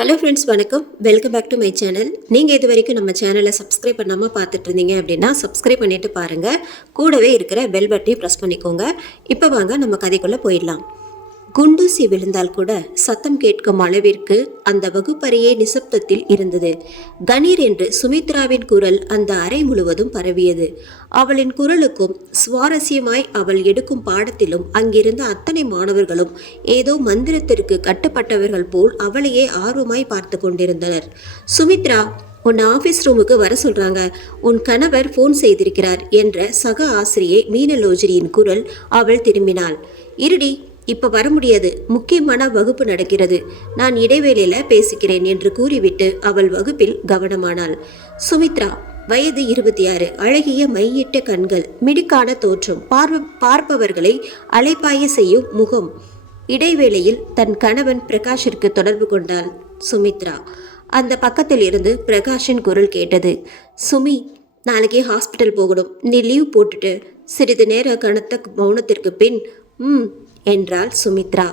Hello friends, வணக்கம். Welcome back to my channel. நீங்கள் இது வரைக்கும் நம்ம சேனலை சப்ஸ்கிரைப் பண்ணாமல் பார்த்துட்டு இருந்தீங்க அப்படின்னா சப்ஸ்கிரைப் பண்ணிவிட்டு பாருங்கள். கூடவே இருக்கிற பெல் பட்டனையும் ப்ரெஸ் பண்ணிக்கோங்க. இப்போ வாங்க நம்ம கதைக்குள்ளே போயிடலாம். குண்டூசி விழுந்தால் கூட சத்தம் கேட்கும் அளவிற்கு அந்த வகுப்பறையே நிசப்தத்தில் இருந்தது. கணீர் என்று சுமித்ராவின் குரல் அந்த அறை முழுவதும் பரவியது. அவளின் குரலுக்கும் சுவாரஸ்யமாய் அவள் எடுக்கும் பாடத்திலும் அங்கிருந்த அத்தனை மாணவர்களும் ஏதோ மந்திரத்திற்கு கட்டுப்பட்டவர்கள் போல் அவளையே ஆர்வமாய் பார்த்து கொண்டிருந்தனர். சுமித்ரா, உன் ஆஃபீஸ் ரூமுக்கு வர சொல்றாங்க, உன் கணவர் ஃபோன் செய்திருக்கிறார் என்ற சக ஆசிரியை மீனலோஜினியின் குரல். அவள் திரும்பினாள். இருடி, இப்ப வர முடியாது, முக்கியமான வகுப்பு நடக்கிறது, நான் இடைவேளையில பேசிக்கிறேன் என்று கூறிவிட்டு அவள் வகுப்பில் கவனமானாள். சுமித்ரா, வயது 26, அழகிய மையிட்ட கண்கள், மிடுக்கான தோற்றம், பார்ப்பவர்களை அலைப்பாய செய்யும் முகம். இடைவேளையில் தன் கணவன் பிரகாஷிற்கு தொடர்பு கொண்டாள் சுமித்ரா. அந்த பக்கத்தில் இருந்து பிரகாஷின் குரல் கேட்டது. சுமி, நாளைக்கு ஹாஸ்பிட்டல் போகணும், நீ லீவ் போட்டுட்டு. சிறிது நேர கனத்த மௌனத்திற்கு பின் என்றாள் சுமித்ரா.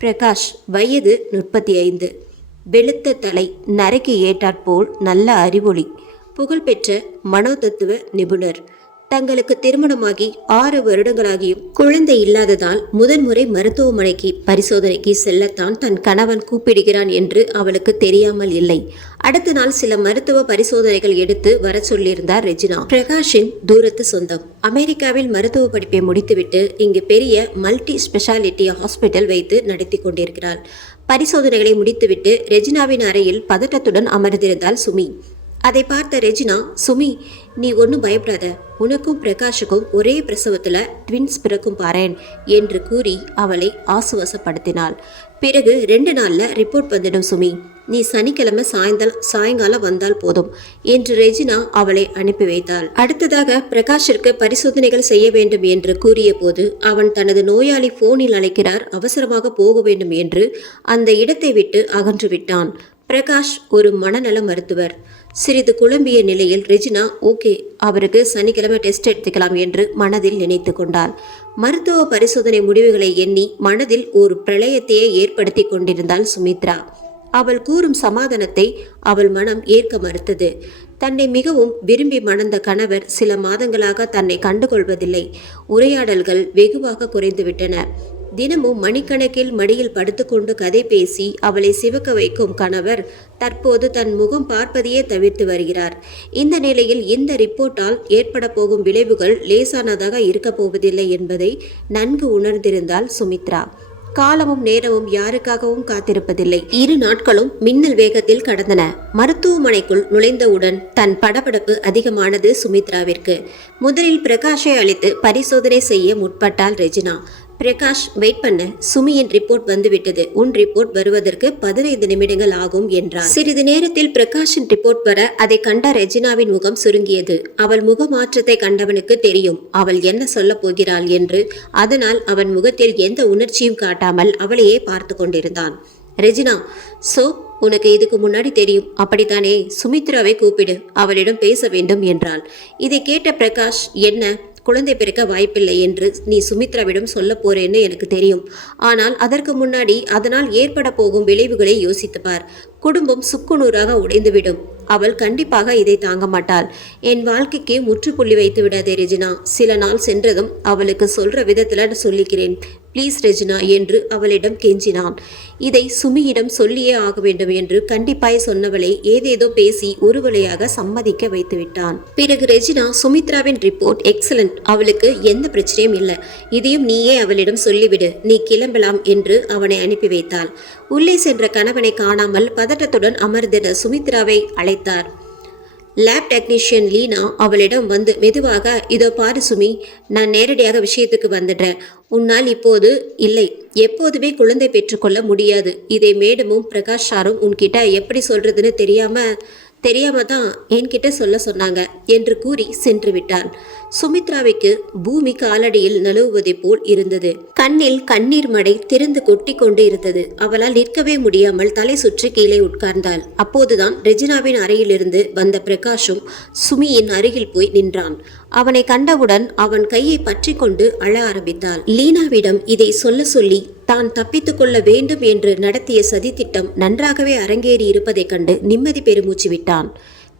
பிரகாஷ், வயது 35, வெளுத்த தலை, நரைக்கு ஏற்றாற்போல் நல்ல அறிவொளி, புகழ்பெற்ற மனோதத்துவ நிபுணர். தங்களுக்கு திருமணமாகி 6 வருடங்களாகியும் குழந்தை இல்லாததால் முதன்முறை மருத்துவமனைக்கு பரிசோதனைக்கு செல்லத்தான் தன் கணவன் கூப்பிடுகிறான் என்று அவளுக்கு தெரியாமல் இல்லை. அடுத்த நாள் சில மருத்துவ பரிசோதனைகள் எடுத்து வர சொல்லியிருந்தார் ரெஜினா. பிரகாஷின் தூரத்து சொந்தம். அமெரிக்காவில் மருத்துவ படிப்பை முடித்துவிட்டு இங்கு பெரிய மல்டி ஸ்பெஷாலிட்டி ஹாஸ்பிட்டல் வைத்து நடத்தி கொண்டிருக்கிறாள். பரிசோதனைகளை முடித்துவிட்டு ரெஜினாவின் அறையில் பதட்டத்துடன் அமர்ந்திருந்தாள் சுமி. அதை பார்த்த ரெஜினா, சுமி, நீ ஒன்றும் பயப்படாத, உனக்கும் பிரகாஷுக்கும் ஒரே பிரசவத்தில் ட்வின்ஸ் பிறக்கும் பாரேன் என்று கூறி அவளை ஆசுவாசப்படுத்தினாள். பிறகு 2 நாளில் ரிப்போர்ட் வந்துடும் சுமி, நீ சனிக்கிழமை சாயங்காலம் வந்தால் போதும் என்று ரெஜினா அவளை அனுப்பி வைத்தாள். அடுத்ததாக பிரகாஷிற்கு பரிசோதனைகள் செய்ய வேண்டும் என்று கூறிய போது அவன் தனது நோயாளி போனில் அழைக்கிறார், அவசரமாக போக வேண்டும் என்று அந்த இடத்தை விட்டு அகன்று விட்டான். பிரகாஷ் ஒரு மனநல மருத்துவர். சிறிது குழம்பிய நிலையில் ரெஜினா, ஓகே, அவருக்கு சனிக்கிழமை டெஸ்ட் எடுத்துக்கலாம் என்று மனதில் நினைத்து கொண்டாள். மருத்துவ பரிசோதனை முடிவுகளை எண்ணி மனதில் ஒரு பிரளயத்தையே ஏற்படுத்தி கொண்டிருந்தாள் சுமித்ரா. அவள் கூறும் சமாதானத்தை அவள் மனம் ஏற்க மறுத்தது. தன்னை மிகவும் விரும்பி மணந்த கணவர் சில மாதங்களாக தன்னை கண்டுகொள்வதில்லை. உரையாடல்கள் வெகுவாக குறைந்துவிட்டன. தினமும் மணிக்கணக்கில் மடியில் படுத்துக்கொண்டு கதை பேசி அவளை சிவக்க வைக்கும் கணவர் தற்போது தன் முகம் பார்ப்பதையே தவிர்த்து வருகிறார். இந்த நிலையில் இந்த ரிப்போர்ட்டால் ஏற்பட போகும் விளைவுகள் லேசானதாக இருக்க போவதில்லை என்பதை நன்கு உணர்ந்திருந்தாள் சுமித்ரா. காலமும் நேரமும் யாருக்காகவும் காத்திருப்பதில்லை. 2 நாட்களும் மின்னல் வேகத்தில் கடந்தன. மருத்துவமனைக்குள் நுழைந்தவுடன் தன் படபடப்பு அதிகமானது சுமித்ராவிற்கு. முதலில் பிரகாஷை அழைத்து பரிசோதனை செய்ய முற்பட்டாள் ரெஜினா. பிரகாஷ், வெயிட் பண்ண, சுமியின் ரிப்போர்ட் வந்துவிட்டது, உன் ரிப்போர்ட் வருவதற்கு 15 நிமிடங்கள் ஆகும் என்றார். சிறிது நேரத்தில் பிரகாஷின் ரிப்போர்ட் வர அதை கண்ட ரெஜினாவின் முகம் சுருங்கியது. அவள் முக மாற்றத்தை கண்டவனுக்கு தெரியும் அவள் என்ன சொல்ல போகிறாள் என்று. அதனால் அவன் முகத்தில் எந்த உணர்ச்சியும் காட்டாமல் அவளையே பார்த்து கொண்டிருந்தான். ரெஜினா, சோ உனக்கு இதுக்கு முன்னாடி தெரியும் அப்படித்தானே? சுமித்ராவை கூப்பிடு, அவளிடம் பேச வேண்டும் என்றாள். இதை கேட்ட பிரகாஷ், என்ன, குழந்தை பிறக்க வாய்ப்பில்லை என்று நீ சுமித்ராவிடம் சொல்ல போறேன்னு எனக்கு தெரியும். ஆனால் அதற்கு முன்னாடி அதனால் ஏற்பட போகும் விளைவுகளை யோசித்துப்பார். குடும்பம் சுக்குநூறாக உடைந்துவிடும். அவள் கண்டிப்பாக இதை தாங்க மாட்டாள். என் வாழ்க்கைக்கு முற்றுப்புள்ளி வைத்து விடாதே ரெஜினா. சில நாள் சென்றதும் அவளுக்கு சொல்ற விதத்துல சொல்லிக்கிறேன், ப்ளீஸ் ரெஜினா என்று அவளிடம் கெஞ்சினான். இதை சுமியிடம் சொல்லியே ஆக வேண்டும் என்று கண்டிப்பாய் சொன்னவளை ஏதேதோ பேசி ஒரு வழியாக சம்மதிக்க வைத்து விட்டான். பிறகு ரெஜினா, சுமித்ராவின் ரிப்போர்ட் எக்ஸலண்ட், அவளுக்கு எந்த பிரச்சனையும் இல்லை, இதையும் நீயே அவளிடம் சொல்லிவிடு, நீ கிளம்பலாம் என்று அவனை அனுப்பி வைத்தாள். உள்ளே சென்ற கணவனை காணாமல் பதட்டத்துடன் அமர்ந்திருந்த சுமித்ராவை அழைத்தார். லேப் டெக்னீஷியன் லீனா அவளிடம் வந்து மெதுவாக, இதோ பாரு சுமி, நான் நேரடியாக விஷயத்துக்கு வந்துடுறேன். உன்னால் இப்போது இல்லை, எப்போதுமே குழந்தை பெற்றுக்கொள்ள முடியாது. இதை மேடமும் பிரகாஷ் சாரும் உன்கிட்ட எப்படி சொல்றதுன்னு தெரியாம தான் என்கிட்ட சொல்ல சொன்னாங்க என்று கூறி சென்று விட்டாள். சுமித்ராவுக்கு பூமி காலடியில் நழுவுவதை போல் இருந்தது. கண்ணில் கண்ணீர் மடை திறந்து கொட்டி கொண்டு இருந்தது. அவளால் நிற்கவே முடியாமல் தலை சுற்றி கீழே உட்கார்ந்தாள். அப்போதுதான் ரெஜினாவின் அறையிலிருந்து வந்த பிரகாஷும் சுமியின் அருகில் போய் நின்றான். அவனை கண்டவுடன் அவன் கையை பற்றி கொண்டு அழ ஆரம்பித்தாள். லீனாவிடம் இதை சொல்ல சொல்லி தான் தப்பித்துக் கொள்ள வேண்டும் என்று நடத்திய சதித்திட்டம் நன்றாகவே அரங்கேறி இருப்பதைக் கண்டு நிம்மதி பெருமூச்சு விட்டான்.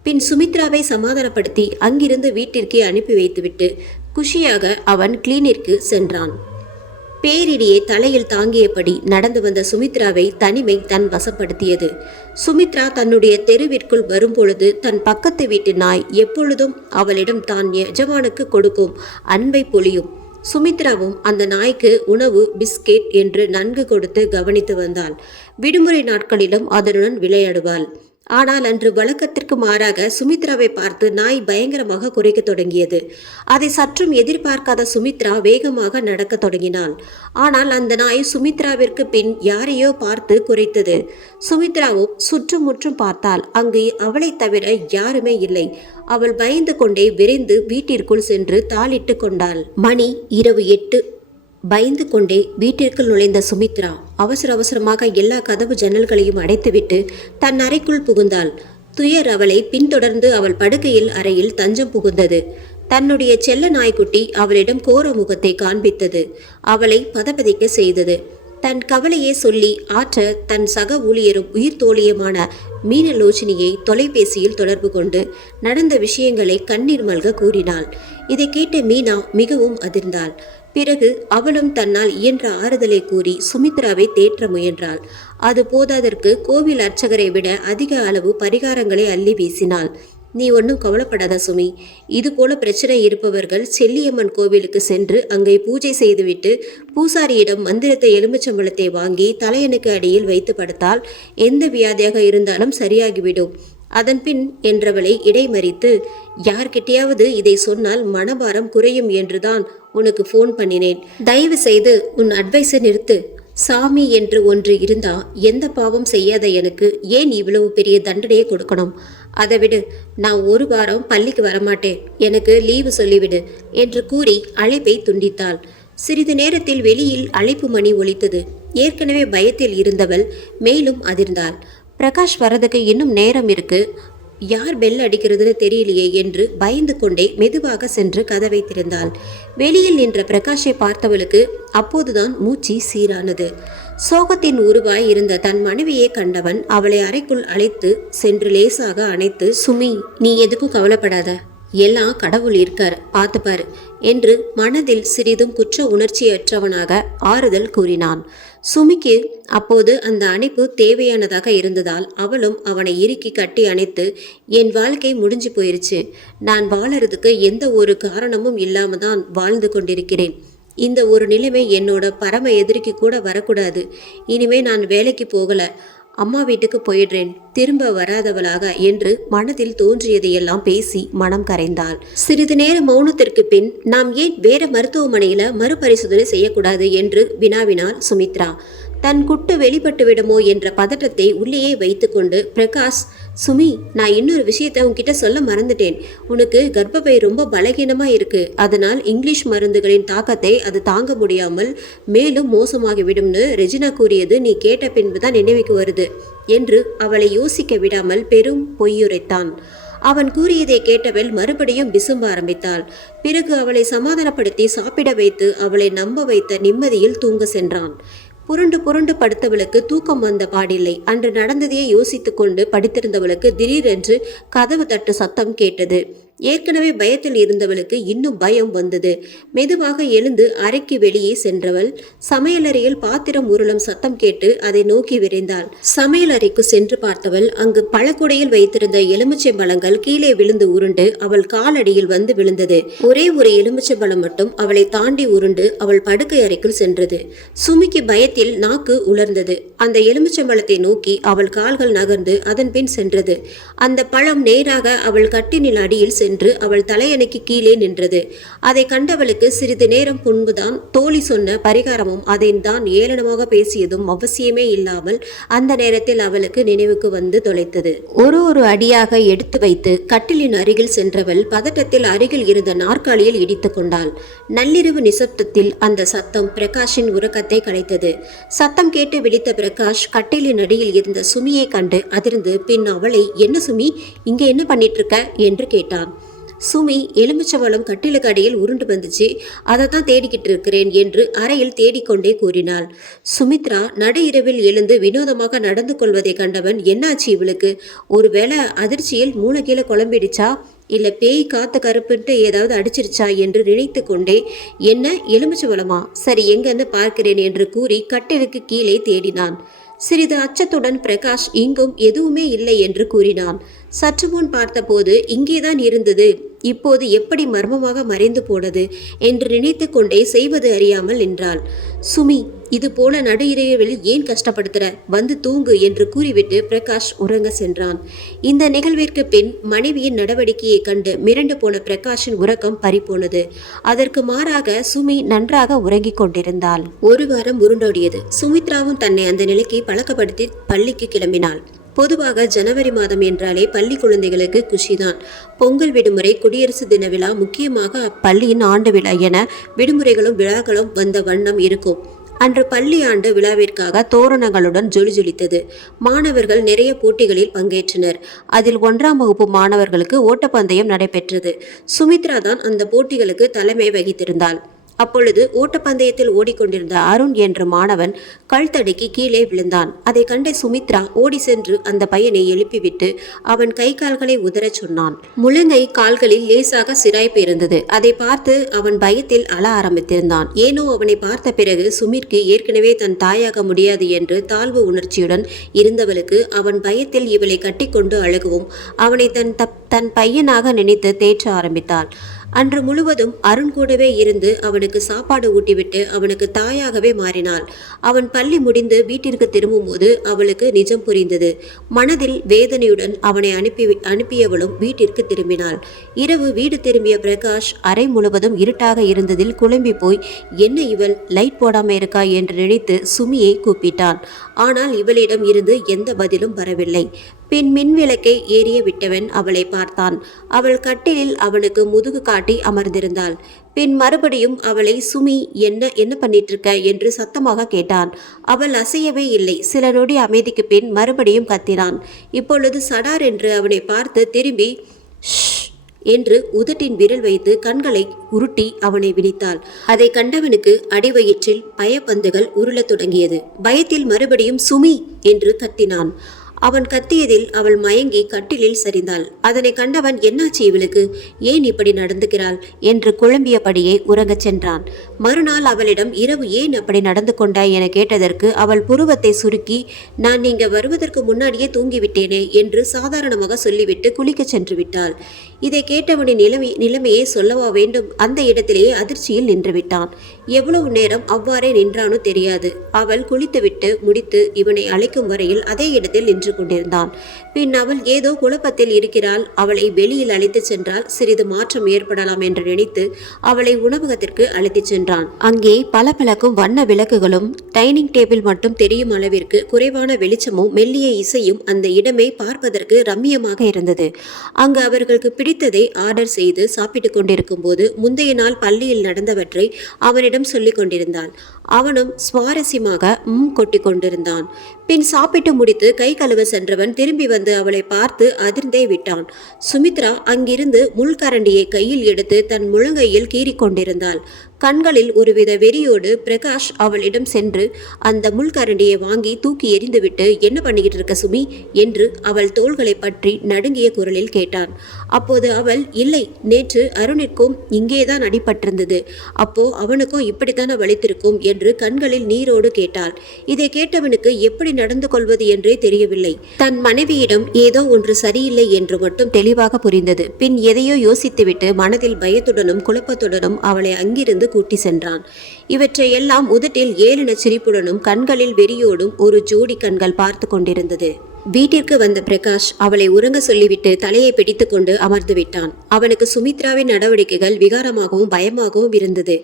பின் சுமித்ராவை சமாதானப்படுத்தி அங்கிருந்து வீட்டிற்கே அனுப்பி வைத்துவிட்டு குஷியாக அவன் கிளீனிற்கு சென்றான். பேரிடியை தலையில் தாங்கியபடி நடந்து வந்த சுமித்ராவை தனிமை தன் வசப்படுத்தியது. சுமித்ரா தன்னுடைய தெருவிற்குள் வரும்பொழுது தன் பக்கத்து வீட்டு நாய் எப்பொழுதும் அவளிடம் தான் எஜமானுக்கு கொடுக்கும் அன்பை பொழியும். சுமித்ராவும் அந்த நாய்க்கு உணவு, பிஸ்கெட் என்று நன்கு கொடுத்து கவனித்து வந்தாள். விடுமுறை நாட்களிலும் அதனுடன் விளையாடுவாள். ஆனால் அன்று வழக்கத்திற்கு மாறாக சுமித்ராவை பார்த்து நாய் பயங்கரமாக குறைக்க தொடங்கியது. அதை சற்றும் எதிர்பார்க்காத சுமித்ரா வேகமாக நடக்க தொடங்கினாள். ஆனால் அந்த நாய் சுமித்ராவிற்கு பின் யாரையோ பார்த்து குறைத்தது. சுமித்ராவும் சுற்றுமுற்றும் பார்த்தாள். அங்கு அவளை தவிர யாருமே இல்லை. அவள் பயந்து கொண்டே விரைந்து வீட்டிற்குள் சென்று தாளிட்டு கொண்டாள். மணி இரவு 8. பயந்து கொண்டே வீட்டிற்குள் நுழைந்த சுமித்ரா அவசரமாக எல்லா கதவு ஜன்னல்களையும் அடைத்துவிட்டு தன் அறைக்குள் புகுந்தாள். துயர் அவளை பின்தொடர்ந்து அவள் படுக்கையில் அறையில் தஞ்சம் புகுந்தது. தன்னுடைய செல்ல நாய்க்குட்டி அவளிடம் கோர முகத்தை காண்பித்தது. அவளை பதபதிக்க செய்தது. தன் கவலையை சொல்லி ஆற்ற தன் சக ஊழியரும் உயிர் தோழியுமான மீனலோச்சினியை தொலைபேசியில் தொடர்பு கொண்டு நடந்த விஷயங்களை கண்ணீர் மல்க கூறினாள். இதை கேட்ட மீனா மிகவும் அதிர்ந்தாள். பிறகு அவளும் தன்னால் இயன்ற ஆறுதலை கூறி சுமித்ராவை தேற்ற முயன்றாள். அது போதாதற்கு கோவில் அர்ச்சகரை விட அதிக அளவு பரிகாரங்களை அள்ளி வீசினாள். நீ ஒன்றும் கவலைப்படாத சுமி, இது போல பிரச்சனை இருப்பவர்கள் செல்லியம்மன் கோவிலுக்கு சென்று அங்கே பூஜை செய்துவிட்டு பூசாரியிடம் மந்திரத்தை எலுமிச்சம்பழத்தை வாங்கி தலையணுக்கு அடியில் வைத்து படுத்தால் எந்த வியாதியாக இருந்தாலும் சரியாகிவிடும். அதன்பின் என்றவளை இடைமறித்து, யார்கிட்டையாவது இதை சொன்னால் மனபாரம் குறையும் என்றுதான் உனக்கு ஃபோன் பண்ணினேன். தயவு செய்து உன் அட்வைஸை நிறுத்து. சாமி என்று ஒன்று இருந்தா எந்த பாவம் செய்யாத எனக்கு ஏன் இவ்வளவு பெரிய தண்டனையை கொடுக்கணும்? அதை விடு, நான் 1 வாரம் பள்ளிக்கு வரமாட்டேன், எனக்கு லீவு சொல்லிவிடு என்று கூறி அழைப்பை துண்டித்தாள். சிறிது நேரத்தில் வெளியில் அழைப்பு மணி ஒலித்தது. ஏற்கனவே பயத்தில் இருந்தவள் மேலும் அதிர்ந்தாள். பிரகாஷ் வரதுக்கு இன்னும் நேரம் இருக்கு, யார் பெல் அடிக்கிறதுன்னு தெரியலையே என்று பயந்து கொண்டே மெதுவாக சென்று கதவை திறந்தாள். வெளியில் நின்ற பிரகாஷை பார்த்தவளுக்கு அப்போதுதான் மூச்சு சீரானது. சோகத்தின் உருவாய் இருந்த தன் மனைவியை கண்டவன் அவளை அறைக்குள் அழைத்து சென்று லேசாக அணைத்து, சுமி, நீ எதுக்கும் கவலைப்படாத, எல்லாம் கடவுள் இருக்கார், பார்த்துப்பாரு என்று மனதில் சிறிதும் குற்ற உணர்ச்சியற்றவனாக ஆறுதல் கூறினான். சுமிக்கு அப்போது அந்த அணைப்பு தேவையானதாக இருந்ததால் அவளும் அவனை இறுக்கி கட்டி அணைத்து, என் வாழ்க்கை முடிஞ்சு போயிருச்சு, நான் வாழறதுக்கு எந்த ஒரு காரணமும் இல்லாம தான் வாழ்ந்து கொண்டிருக்கிறேன். இந்த ஒரு நிலைமை என்னோட பரம எதிரிக்கு கூட வரக்கூடாது. இனிமே நான் வேலைக்கு போகல, அம்மா வீட்டுக்கு போயிடுறேன், திரும்ப வராதவளாக என்று மனதில் தோன்றியதையெல்லாம் பேசி மனம் கரைந்தாள். சிறிது நேர மௌனத்திற்கு பின், நாம் ஏன் வேற மருத்துவமனையில மறுபரிசோதனை செய்யக்கூடாது என்று வினாவினாள் சுமித்ரா. தன் குட்டு வெளிப்பட்டு விடுமோ என்ற பதட்டத்தை உள்ளேயே வைத்துக்கொண்டு பிரகாஷ், சுமி, நான் இன்னொரு விஷயத்தை உன்கிட்ட சொல்ல மறந்துட்டேன். உனக்கு கர்ப்பப்பை ரொம்ப பலகீனமா இருக்கு, அதனால் இங்கிலீஷ் மருந்துகளின் தாக்கத்தை அது தாங்க முடியாமல் மேலும் மோசமாகிவிடும்னு ரெஜினா கூறியது நீ கேட்ட பின்புதான் நினைவுக்கு வருது என்று அவளை யோசிக்க விடாமல் பெரும் பொய்யுரைத்தான். அவன் கூறியதை கேட்டவள் மறுபடியும் விசும்ப ஆரம்பித்தாள். பிறகு அவளை சமாதானப்படுத்தி சாப்பிட வைத்து அவளை நம்ப வைத்த நிம்மதியில் தூங்க சென்றான். புரண்டு புரண்டு படுத்தவளுக்கு தூக்கம் வந்த பாடில்லை. அன்று நடந்ததையே யோசித்து கொண்டு படித்திருந்தவளுக்கு திடீரென்று கதவு தட்டு சத்தம் கேட்டது. ஏற்கனவே பயத்தில் இருந்தவளுக்கு இன்னும் பயம் வந்தது. மெதுவாக எழுந்து அறைக்கு வெளியே சென்றவள் சமையலறையில் பாத்திரம் உருளும் சத்தம் கேட்டு அதை நோக்கி விரைந்தாள். சமையலறைக்கு சென்று பார்த்தவள் அங்கு பழக்குடையில் வைத்திருந்த எலுமிச்சை பழங்கள் கீழே விழுந்து உருண்டு அவள் காலடியில் வந்து விழுந்தது. ஒரே ஒரு எலுமிச்சை பழம் மட்டும் அவளை தாண்டி உருண்டு அவள் படுக்கை அறைக்குள் சென்றது. சுமிக்கு பயத்தில் நாக்கு உலர்ந்தது. அந்த எலுமிச்சை பழத்தை நோக்கி அவள் கால்கள் நகர்ந்து அதன் பின் சென்றது. அந்த பழம் நேராக அவள் கட்டினின் அடியில் சென்று அவள் தலையணைக்கு கீழே நின்றது. அதை கண்டவளுக்கு சிறிது நேரம் முன்புதான் தோழி சொன்ன பரிகாரமும் அதை தான் ஏளனமாக பேசியதும் அவசியமே இல்லாமல் அந்த நேரத்தில் அவளுக்கு நினைவுக்கு வந்து தொலைத்தது. ஒரு அடியாக எடுத்து வைத்து கட்டிலின் அருகில் சென்றவள் பதட்டத்தில் அருகில் இருந்த நாற்காலியில் இடித்து கொண்டாள். நள்ளிரவு நிசப்தத்தில் அந்த சத்தம் பிரகாஷின் உறக்கத்தை கலைத்தது. சத்தம் கேட்டு விழித்த பிரகாஷ் கட்டிலின் அடியில் இருந்த சுமியை கண்டு அதிர்ந்து பின் அவளை, என்ன சுமி, இங்க என்ன பண்ணிட்டு இருக்க என்று கேட்டான். சுமி எலுமிச்சம்பழம் கட்டிலுக்கு அடியில் உருண்டு வந்துச்சு, அதை தான் தேடிக்கிட்டு இருக்கிறேன் என்று அறையில் தேடிக்கொண்டே கூறினாள். சுமித்ரா நடு இரவில் எழுந்து வினோதமாக நடந்து கொள்வதை கண்டவன் என்னாச்சு இவளுக்கு, ஒருவேளை அதிர்ச்சியில் மூளைக்கீழே குழம்பிடுச்சா, இல்லை பேய் காத்த கருப்புன்ட்டு ஏதாவது அடிச்சிருச்சா என்று நினைத்து கொண்டே, என்ன எலுமிச்சம்பழமா, சரி எங்கன்னு பார்க்கிறேன் என்று கூறி கட்டிலுக்கு கீழே தேடினான். சிறிது அச்சத்துடன் பிரகாஷ் இங்கும் எதுவுமே இல்லை என்று கூறினான். சற்று முன் பார்த்தபோது இங்கேதான் இருந்தது, இப்போது எப்படி மர்மமாக மறைந்து போனது என்று நினைத்து கொண்டே செய்வது அறியாமல் நின்றாள். சுமி, இது போல நடு இரவில் ஏன் கஷ்டப்படுத்துற, வந்து தூங்கு என்று கூறிவிட்டு பிரகாஷ் உறங்க சென்றான். இந்த நிகழ்விற்கு பின் மனைவியின் நடவடிக்கையை கண்டு மிரண்டு போன பிரகாஷின் உறக்கம் பறிபோனது. அதற்கு மாறாக சுமி நன்றாக உறங்கிக் கொண்டிருந்தாள். ஒரு வாரம் உருண்டோடியது. சுமித்ராவும் தன்னை அந்த நிலைக்கு பழக்கப்படுத்தி பள்ளிக்கு கிளம்பினாள். பொதுவாக ஜனவரி மாதம் என்றாலே பள்ளி குழந்தைகளுக்கு குஷிதான். பொங்கல் விடுமுறை, குடியரசு தின விழா, முக்கியமாக அப்பள்ளியின் ஆண்டு விழா என விடுமுறைகளும் விழாக்களும் வந்த வண்ணம் இருக்கும். அன்று பள்ளி ஆண்டு விழாவிற்காக தோரணங்களுடன் ஜொலிஜொலித்தது. மாணவர்கள் நிறைய போட்டிகளில் பங்கேற்றனர். அதில் 1ஆம் வகுப்பு மாணவர்களுக்கு ஓட்டப்பந்தயம் நடைபெற்றது. சுமித்ரா தான் அந்த போட்டிகளுக்கு தலைமை வகித்திருந்தாள். அப்பொழுது ஓட்டப்பந்தயத்தில் ஓடிக்கொண்டிருந்த அருண் என்ற மாணவன் கல் தடுக்கி கீழே விழுந்தான். அதை கண்ட சுமித்ரா ஓடி சென்று அந்த பையனை எழுப்பிவிட்டு அவன் கை கால்களை உதறச் சொன்னான். முழங்கை கால்களில் லேசாக சிராய்ப்பு இருந்தது. அதை பார்த்து அவன் பயத்தில் அழ ஆரம்பித்திருந்தான். ஏனோ அவனை பார்த்த பிறகு சுமிற்கு ஏற்கனவே தன் தாயாக முடியாது என்று தாழ்வு உணர்ச்சியுடன் இருந்தவளுக்கு அவன் பயத்தில் இவளை கட்டிக்கொண்டு அழுகவும் அவனை தன் பையனாக நினைத்து தேற்ற ஆரம்பித்தாள். அன்று முழுவதும் அருண் கூடவே இருந்து அவனுக்கு சாப்பாடு ஊட்டிவிட்டு அவனுக்கு தாயாகவே மாறினாள். அவன் பள்ளி முடிந்து வீட்டிற்கு திரும்பும்போது அவளுக்கு நிஜம் புரிந்தது. மனதில் வேதனையுடன் அவனை அனுப்பியவளும் வீட்டிற்கு திரும்பினாள். இரவு வீடு திரும்பிய பிரகாஷ் அறை முழுவதும் இருட்டாக இருந்ததில் குழம்பி போய், என்ன இவள் லைட் போடாம இருக்கா என்று நினைத்து சுமியை கூப்பிட்டான். ஆனால் இவளிடம் இருந்து எந்த பதிலும் வரவில்லை. பின் மின்விளக்கை ஏறிய விட்டவன் அவளை பார்த்தான். அவள் கட்டிலில் அவனுக்கு முதுகு காட்டி அமர்ந்திருந்தாள். பின் மறுபடியும் அவளை, சுமி, என்ன பண்ணிட்டு இருக்க என்று சத்தமாக கேட்டான். அவள் அசையவே இல்லை. சில நொடி அமைதிக்கு பின் மறுபடியும் கத்தினான். இப்பொழுது சடார் என்று அவனை பார்த்து திரும்பி என்று உதட்டின் விரல் வைத்து கண்களை உருட்டி அவனை விழித்தாள். அதை கண்டவனுக்கு அடிவயிற்றில் பயப்பந்துகள் உருளத் தொடங்கியது. பயத்தில் மறுபடியும் சுமி என்று கத்தினான். அவன் கத்தியதில் அவள் மயங்கி கட்டிலில் சரிந்தாள். அதனை கண்டவன், என்னாச்சு இவளுக்கு, ஏன் இப்படி நடந்துகிறாள் என்று குழம்பியபடியே உறங்கச் சென்றான். மறுநாள் அவளிடம் இரவு ஏன் அப்படி நடந்து கொண்டாய் என கேட்டதற்கு அவள் புருவத்தை சுருக்கி, நான் நீங்க வருவதற்கு முன்னாடியே தூங்கிவிட்டேனே என்று சாதாரணமாக சொல்லிவிட்டு குளிக்க சென்று விட்டாள். இதை கேட்டவனின் நிலைமையை சொல்லவா வேண்டும்? அந்த இடத்திலேயே அதிர்ச்சியில் நின்று விட்டான். எவ்வளவு நேரம் அவ்வாறே நின்றானோ தெரியாது. அவள் குளித்துவிட்டு முடித்து இவனை அழைக்கும் வரையில் அதே இடத்தில் நின்று கொண்டிருந்தான். பின் அவள் ஏதோ குழப்பத்தில் இருக்கிறாள், அவளை வெளியில் அழைத்துச் சென்றால் சிறிது மாற்றம் ஏற்படலாம் என்று நினைத்து அவளை உணவகத்திற்கு அழைத்துச் சென்றான். அங்கே பளபளக்கும் வண்ண விளக்குகளும் டைனிங் டேபிள் மட்டும் தெரியும் அளவிற்கு குறைவான வெளிச்சமும் மெல்லிய இசையும் அந்த இடமே பார்ப்பதற்கு ரம்மியமாக இருந்தது. அங்கு அவர்களுக்கு பிடித்ததை ஆர்டர் செய்து சாப்பிட்டுக் கொண்டிருக்கும் போது முந்தைய நாள் பள்ளியில் நடந்தவற்றை அவனிடம் சொல்லிக் கொண்டிருந்தான். அவனும் சுவாரஸ்யமாக கொட்டி கொண்டிருந்தான். பின் சாப்பிட்டு முடித்து கை கழுவ சென்றவன் திரும்பி வந்து அவளை பார்த்து அதிர்ந்தே விட்டான். சுமித்ரா அங்கிருந்து முள்கரண்டியை கையில் எடுத்து தன் முழங்கையில் கீறி கொண்டிருந்தாள். கண்களில் ஒருவித வெறியோடு பிரகாஷ் அவளிடம் சென்று அந்த முள்கரண்டியை வாங்கி தூக்கி எறிந்துவிட்டு, என்ன பண்ணிக்கிட்டு இருக்க சுமி என்று அவள் தோள்களை பற்றி நடுங்கிய குரலில் கேட்டான். அப்போது அவள், இல்லை, நேற்று அருணிற்கும் இங்கேதான் அடிபட்டிருந்தது, அப்போ அவனுக்கும் இப்படித்தானே வலித்திருக்கும் என்று கண்களில் நீரோடு கேட்டாள். இதை கேட்டவனுக்கு எப்படி நடந்து கொள்வது என்றே தெரியவில்லை. தன் மனைவியிடம் ஏதோ ஒன்று சரியில்லை என்று மட்டும் தெளிவாக புரிந்தது. பின் எதையோ யோசித்துவிட்டு மனதில் பயத்துடனும் குழப்பத்துடனும் அவளை அங்கிருந்து கூட்டி சென்றான். இவற்றை எல்லாம் உதட்டில் ஏளன சிரிப்புடனும் கண்களில் வெறியோடும் ஒரு ஜோடி கண்கள் பார்த்து கொண்டிருந்தது. வீட்டிற்கு வந்த பிரகாஷ் அவளை உறங்க சொல்லிவிட்டு தலையை பிடித்து கொண்டு அமர்ந்து விட்டான். அவனுக்கு சுமித்ராவின் நடவடிக்கைகள் விகாரமாகவும் பயமாகவும் இருந்தது.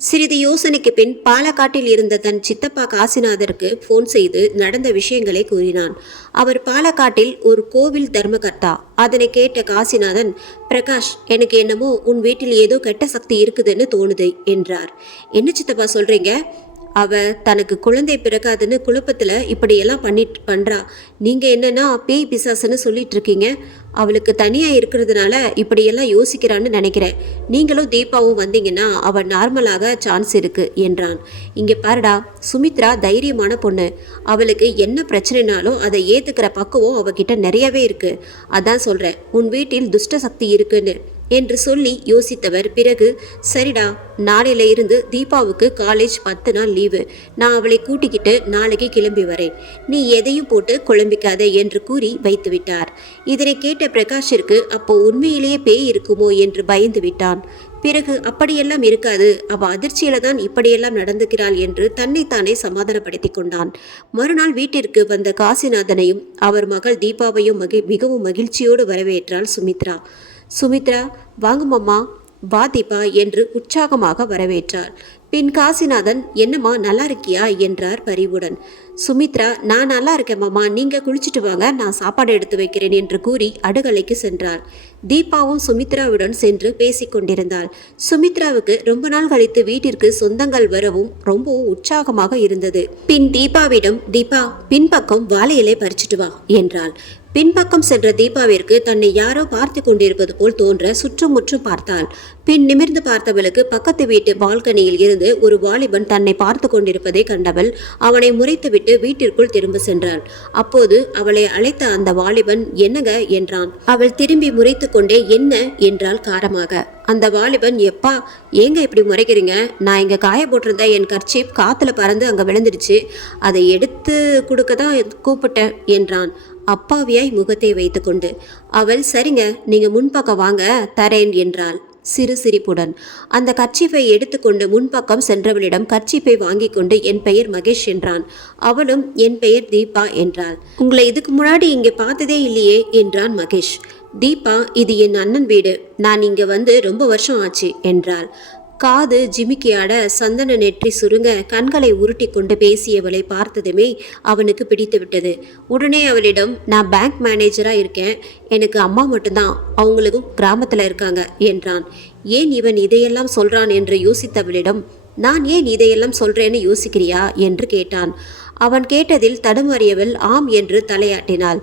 சிறிது யோசனைக்கு பின் பாலக்காட்டில் இருந்த தன் சித்தப்பா காசிநாதருக்கு போன் செய்து நடந்த விஷயங்களை கூறினான். அவர் பாலக்காட்டில் ஒரு கோவில் தர்மகர்த்தா. அதனை கேட்ட காசிநாதன், பிரகாஷ், எனக்கு என்னமோ உன் வீட்டில் ஏதோ கெட்ட சக்தி இருக்குதுன்னு தோணுது என்றார். என்ன சித்தப்பா சொல்றீங்க? அவ தனக்கு குழந்தை பிறக்காதுன்னு குழப்பத்தில் இப்படியெல்லாம் பண்றா. நீங்கள் என்னன்னா பேய் பிசாசுன்னு சொல்லிட்டு இருக்கீங்க. அவளுக்கு தனியாக இருக்கிறதுனால இப்படியெல்லாம் யோசிக்கிறான்னு நினைக்கிறேன். நீங்களும் தீபாவும் வந்தீங்கன்னா அவள் நார்மலாக சான்ஸ் இருக்கு என்றான். இங்கே பாருடா, சுமித்ரா தைரியமான பொண்ணு. அவளுக்கு என்ன பிரச்சனைனாலும் அதை ஏற்றுக்கிற பக்குவம் அவகிட்ட நிறையவே இருக்கு. அதான் சொல்கிறேன், உன் வீட்டில் துஷ்ட சக்தி இருக்குன்னு என்று சொல்லி யோசித்தவர் பிறகு, சரிடா, நாளையில இருந்து தீபாவுக்கு காலேஜ் 10 நாள் லீவு. நான் அவளை கூட்டிக்கிட்டு நாளைக்கு கிளம்பி வரேன். நீ எதையும் போட்டு குழம்பிக்காத என்று கூறி வைத்து விட்டார். இதனை கேட்ட பிரகாஷிற்கு அப்போ உண்மையிலேயே பேய் இருக்குமோ என்று பயந்து விட்டான். பிறகு அப்படியெல்லாம் இருக்காது, அவ அதிர்ச்சியில தான் இப்படியெல்லாம் நடந்துக்கிறாள் என்று தன்னைத்தானே சமாதானப்படுத்தி கொண்டான். மறுநாள் வீட்டிற்கு வந்த காசிநாதனையும் அவர் மகள் தீபாவையும் மிகவும் மகிழ்ச்சியோடு வரவேற்றாள் சுமித்ரா. சுமித்ரா, வாங்க மாமா, வா தீபா என்று உற்சாகமாக வரவேற்றார். பின் காசிநாதன், என்னம்மா நல்லா இருக்கியா என்றார் பரிவுடன். சுமித்ரா, நான் நல்லா இருக்கேன் மாமா, நீங்க குளிச்சுட்டு வாங்க, நான் சாப்பாடு எடுத்து வைக்கிறேன் என்று கூறி அடுகலைக்கு சென்றாள். தீபாவும் சுமித்ராவுடன் சென்று பேசிக் கொண்டிருந்தாள். சுமித்ராவுக்கு ரொம்ப நாள் கழித்து வீட்டிற்கு சொந்தங்கள் வரவும் ரொம்பவும் உற்சாகமாக இருந்தது. பின் தீபாவிடம், தீபா, பின்பக்கம் வாழை இலை பறிச்சுட்டு வா என்றாள். பின்பக்கம் சென்ற தீபாவிற்கு தன்னை யாரோ பார்த்து கொண்டிருப்பது போல் தோன்ற சுற்றுமுற்றும் பார்த்தாள். பின் நிமிர்ந்து பார்த்தவளுக்கு பக்கத்து வீட்டு பால்கனியில் இருந்து ஒரு வாலிபன் தன்னை பார்த்து கொண்டிருப்பதை கண்டவள் அவனை முறைத்துவிட்டு வீட்டிற்குள் திரும்ப சென்றாள். அப்போது அவளை அழைத்த அந்த வாலிபன், என்னங்க என்றான். அவள் திரும்பி முறைத்து கொண்டே என்ன என்றாள் காரமாக. அந்த வாலிபன், எப்பா ஏங்க இப்படி முறைக்கிறீங்க? நான் இங்கே காய போட்டிருந்த என் கர்ச்சீப் காத்துல பறந்து அங்கே விழுந்துடுச்சு, அதை எடுத்து கொடுக்க தான் கூப்பிட்டேன் என்றான் அப்பாவியாய் முகத்தை வைத்துக்கொண்டு. அவள், சரிங்க, நீங்க முன்பக்கம் வாங்க, தரேன் என்றாள் சிறு சிரிப்புடன். அந்த கர்ச்சீப்பை எடுத்துக்கொண்டு முன்பக்கம் சென்றவளிடம் கர்ச்சீப்பை வாங்கி கொண்டு, என் பெயர் மகேஷ் என்றான். அவளும், என் பெயர் தீபா என்றாள். உங்களை இதுக்கு முன்னாடி இங்கே பார்த்ததே இல்லையே என்றான் மகேஷ். தீபா, இது என் அண்ணன் வீடு, நான் இங்கே வந்து ரொம்ப வருஷம் ஆச்சு என்றாள். காது ஜிமிக்கியாட சந்தன நெற்றி சுருங்க கண்களை உருட்டி கொண்டு பேசியவளை பார்த்ததுமே அவனுக்கு பிடித்து விட்டது. உடனே அவளிடம், நான் பேங்க் மேனேஜராக இருக்கேன், எனக்கு அம்மா மட்டும்தான், அவங்களுக்கும் கிராமத்தில் இருக்காங்க என்றான். ஏன் இவன் இதையெல்லாம் சொல்றான் என்று யோசித்தவளிடம், நான் ஏன் இதையெல்லாம் சொல்றேன்னு யோசிக்கிறியா என்று கேட்டான். அவன் கேட்டதில் தடுமாறியவள் ஆம் என்று தலையாட்டினாள்.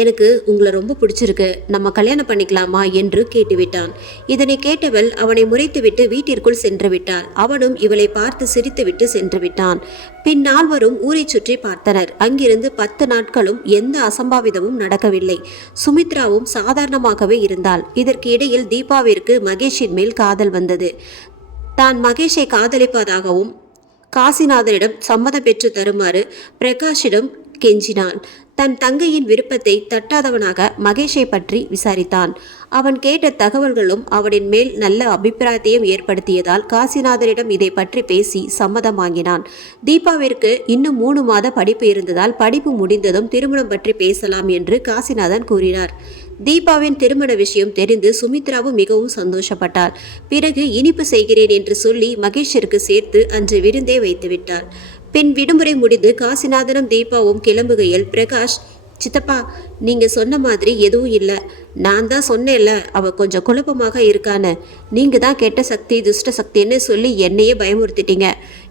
எனக்கு உங்களை ரொம்ப பிடிச்சிருக்கு, நம்ம கல்யாணம் பண்ணிக்கலாமா என்று கேட்டுவிட்டான். இதனை கேட்டவள் அவனை முறைத்துவிட்டு வீட்டிற்குள் சென்று விட்டாள். அவனும் இவளை பார்த்து சிரித்துவிட்டு சென்று விட்டான். பின் நால்வரும் ஊரை சுற்றி பார்த்தனர். அங்கிருந்து 10 நாட்களும் எந்த அசம்பாவிதமும் நடக்கவில்லை. சுமித்ராவும் சாதாரணமாகவே இருந்தாள். இதற்கு இடையில் தீபாவிற்கு மகேஷின் மேல் காதல் வந்தது. தான் மகேஷை காதலிப்பதாகவும் காசிநாதனிடம் சம்மதம் பெற்று தருமாறு பிரகாஷிடம் கெஞ்சினாள். தன் தங்கையின் விருப்பத்தை தட்டாதவனாக மகேஷை பற்றி விசாரித்தான். அவன் கேட்ட தகவல்களும் அவனின் மேல் நல்ல அபிப்பிராயத்தையும் ஏற்படுத்தியதால் காசிநாதனிடம் இதை பற்றி பேசி சம்மதம் வாங்கினான். தீபாவிற்கு இன்னும் 3 மாத படிப்பு இருந்ததால் படிப்பு முடிந்ததும் திருமணம் பற்றி பேசலாம் என்று காசிநாதன் கூறினார். தீபாவின் திருமண விஷயம் தெரிந்து சுமித்ராவும் மிகவும் சந்தோஷப்பட்டாள். பிறகு இனிப்பு செய்கிறேன் என்று சொல்லி மகேஷிற்கு சேர்த்து அன்று விருந்தே வைத்துவிட்டாள். பின் விடுமுறை முடிந்து காசிநாதனும் தீபாவும் கிளம்புகையில் பிரகாஷ், சித்தப்பா, நீங்க சொன்ன மாதிரி எதுவும் இல்லை, நான் தான் சொன்னேன்ல அவ கொஞ்சம் குழப்பமாக இருக்கான்னு, நீங்க தான் கெட்ட சக்தி துஷ்ட சக்தின்னு சொல்லி என்னையே பயமுறுத்திட்டீங்க.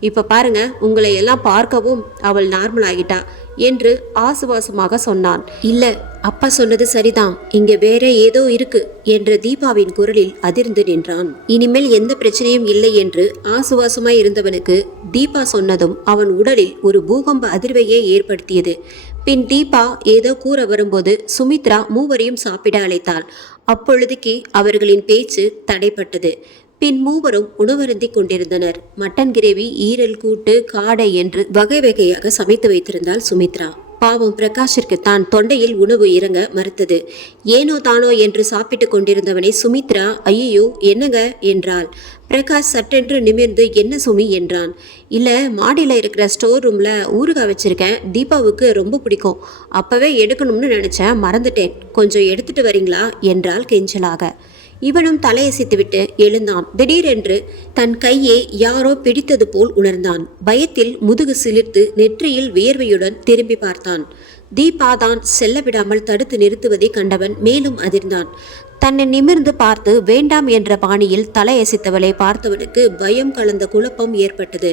இப்ப பாருங்க, உங்களை எல்லாம் பார்க்கவும் அவள் நார்மல் ஆகிட்டா என்று ஆசுவாசமாக சொன்னான். இல்ல, அப்பா சொன்னது சரிதான், இங்க வேற ஏதோ இருக்கு என்ற தீபாவின் குரலில் அதிர்ந்து நின்றான். இனிமேல் எந்த பிரச்சனையும் இல்லை என்று ஆசுவாசமாய் இருந்தவனுக்கு தீபா சொன்னதும் அவன் உடலில் ஒரு பூகம்ப அதிர்வையே ஏற்படுத்தியது. பின் தீபா ஏதோ கூற வரும்போது சுமித்ரா மூவரையும் சாப்பிட அழைத்தாள். அப்பொழுதுக்கு அவர்களின் பேச்சு தடைப்பட்டது. பின் மூவரும் உணவருந்தி கொண்டிருந்தனர். மட்டன் கிரேவி, ஈரல் கூட்டு, காடை என்று வகை வகையாக சமைத்து வைத்திருந்தாள் சுமித்ரா. பாவம் பிரகாஷிற்கு தான் தொண்டையில் உணவு இறங்க மறுத்தது. ஏனோ தானோ என்று சாப்பிட்டு கொண்டிருந்தவனை சுமித்ரா, ஐயோ என்னங்க என்றாள். பிரகாஷ் சட்டென்று நிமிர்ந்து, என்ன சுமி என்றான். இல்லை, மாடியில் இருக்கிற ஸ்டோர் ரூமில் ஊறுகாய் வச்சுருக்கேன், தீபாவுக்கு ரொம்ப பிடிக்கும், அப்போவே எடுக்கணும்னு நினச்சேன், மறந்துட்டேன், கொஞ்சம் எடுத்துட்டு வரீங்களா என்றாள் கெஞ்சலாக. இவனும் தலையசைத்துவிட்டு எழுந்தான். திடீரென்று தன் கையை யாரோ பிடித்தது போல் உணர்ந்தான். பயத்தில் முதுகு சிலிர்த்து நெற்றியில் வியர்வையுடன் திரும்பி பார்த்தான். தீபா தான் செல்ல விடாமல் தடுத்து நிறுத்துவதை கண்டவன் மேலும் அதிர்ந்தான். தன்னை நிமிர்ந்து பார்த்து வேண்டாம் என்ற பாணியில் தலையசைத்தவளை பார்த்தவனுக்கு பயம் கலந்த குழப்பம் ஏற்பட்டது.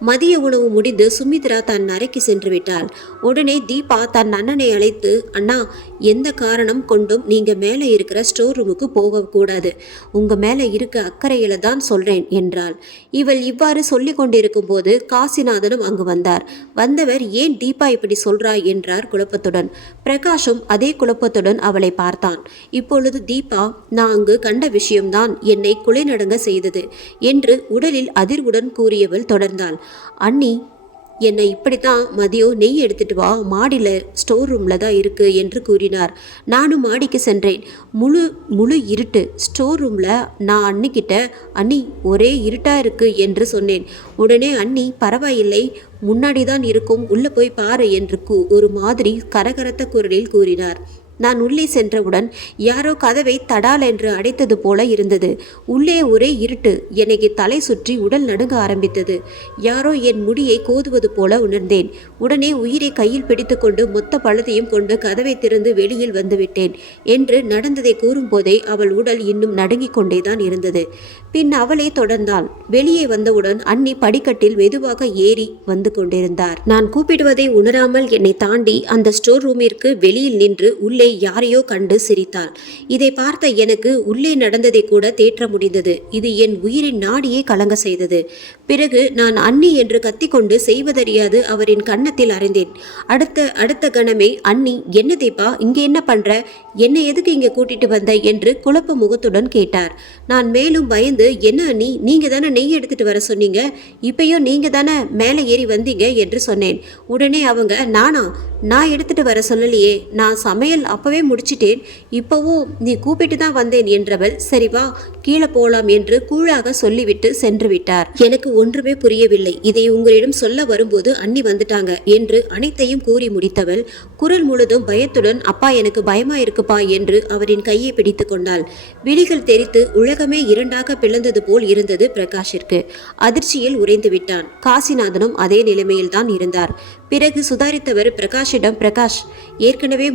மதிய உணவு முடிந்து சுமித்ரா தன் அறைக்கு சென்று விட்டாள். உடனே தீபா தன் அண்ணனை அழைத்து, அண்ணா, எந்த காரணம் கொண்டும் நீங்க மேலே இருக்கிற ஸ்டோர் ரூமுக்கு போகக்கூடாது. உங்க மேலே இருக்க அக்கறையில தான் சொல்றேன் என்றாள். இவள் இவ்வாறு சொல்லி கொண்டிருக்கும் போது காசிநாதனும் அங்கு வந்தார். வந்தவர், ஏன் தீபா இப்படி சொல்றா என்றார் குழப்பத்துடன். பிரகாஷும் அதே குழப்பத்துடன் அவளை பார்த்தான். இப்பொழுது தீபா, நான் அங்கு கண்ட விஷயம்தான் என்னை குலை நடுங்க செய்தது என்று உடலில் அதிர்வுடன் கூறியவள் தொடர்ந்தாள். அண்ணி, என்னை இப்படித்தான் மதியம் நெய் எடுத்துட்டு வா, மாடியில் ஸ்டோர் ரூமில் தான் இருக்கு என்று கூறினார். நானும் மாடிக்கு சென்றேன். முழு இருட்டு. ஸ்டோர் ரூமில் நான் அண்ணிக்கிட்ட, அண்ணி ஒரே இருட்டாக இருக்கு என்று சொன்னேன். உடனே அண்ணி, பரவாயில்லை, முன்னாடி தான் இருக்கும், உள்ளே போய் பாரு என்று ஒரு மாதிரி கரகரத்த குரலில் கூறினார். நான் உள்ளே சென்றவுடன் யாரோ கதவை தடால் என்று அடைத்தது போல இருந்தது. உள்ளே ஒரே இருட்டு. எனக்கு தலை சுற்றி உடல் நடுங்க ஆரம்பித்தது. யாரோ என் முடியை கோதுவது போல உணர்ந்தேன். உடனே உயிரை கையில் பிடித்துக்கொண்டு மொத்த பழுதையும் கொண்டு கதவை திறந்து வெளியில் வந்துவிட்டேன் என்று நடந்ததை கூறும்போதே அவள் உடல் இன்னும் நடுங்கிக் கொண்டேதான் இருந்தது. பின் அவளே தொடர்ந்தாள். வெளியே வந்தவுடன் அண்ணி படிக்கட்டில் மெதுவாக ஏறி வந்து கொண்டிருந்தார். நான் கூப்பிடுவதை உணராமல் என்னை தாண்டி அந்த ஸ்டோர் ரூமிற்கு வெளியில் நின்று உள்ளே யாரையோ கண்டு சிரித்தாள். இதை பார்த்த எனக்கு உள்ளே நடந்ததை கூட தேற்ற முடிந்தது. இது என் உயிரின் நாடியே கலங்க செய்தது. பிறகு நான் அண்ணி என்று கத்திக்கொண்டு செய்வதறியாது அவரின் கன்னத்தில் அறைந்தேன். அடுத்த கணமே, அண்ணி, என்ன தீபா, இங்க என்ன பண்ற, என்னை எதுக்கு இங்க கூட்டிட்டு வந்த என்று குழப்ப முகத்துடன் கேட்டார். நான் மேலும் பயந்து, என்ன அண்ணி, நீங்க தானே நெய் எடுத்துட்டு வர சொன்னீங்க, இப்பயும் நீங்க தானே மேலே ஏறி வந்தீங்க என்று சொன்னேன். உடனே அவங்க, நான் எடுத்துட்டு வர சொல்லலையே, நான் சமையல் அப்பவே முடிச்சிட்டேன், இப்போவும் நீ கூப்பிட்டு தான் வந்தேன் என்றவள், சரி வா கீழே போலாம் என்று கூழாக சொல்லிவிட்டு சென்று விட்டார். எனக்கு ஒன்றுமே புரியவில்லை. இதை உங்களிடம் சொல்ல வரும்போது அண்ணி வந்துட்டாங்க என்று அனைத்தையும் கூறி முடித்தவள் குரல் முழுதும் பயத்துடன், அப்பா, எனக்கு பயமா இருக்குப்பா என்று அவரின் கையை பிடித்து கொண்டாள். விழிகள் தெரித்து உலகமே இரண்டாக பிளந்தது போல் இருந்தது பிரகாஷிற்கு. அதிர்ச்சியில் உறைந்து விட்டான். காசிநாதனும் அதே நிலைமையில் தான் இருந்தார். பிறகு சுதாரித்தவர் பிரகாஷிடம், பிரகாஷ், ஏற்கனவே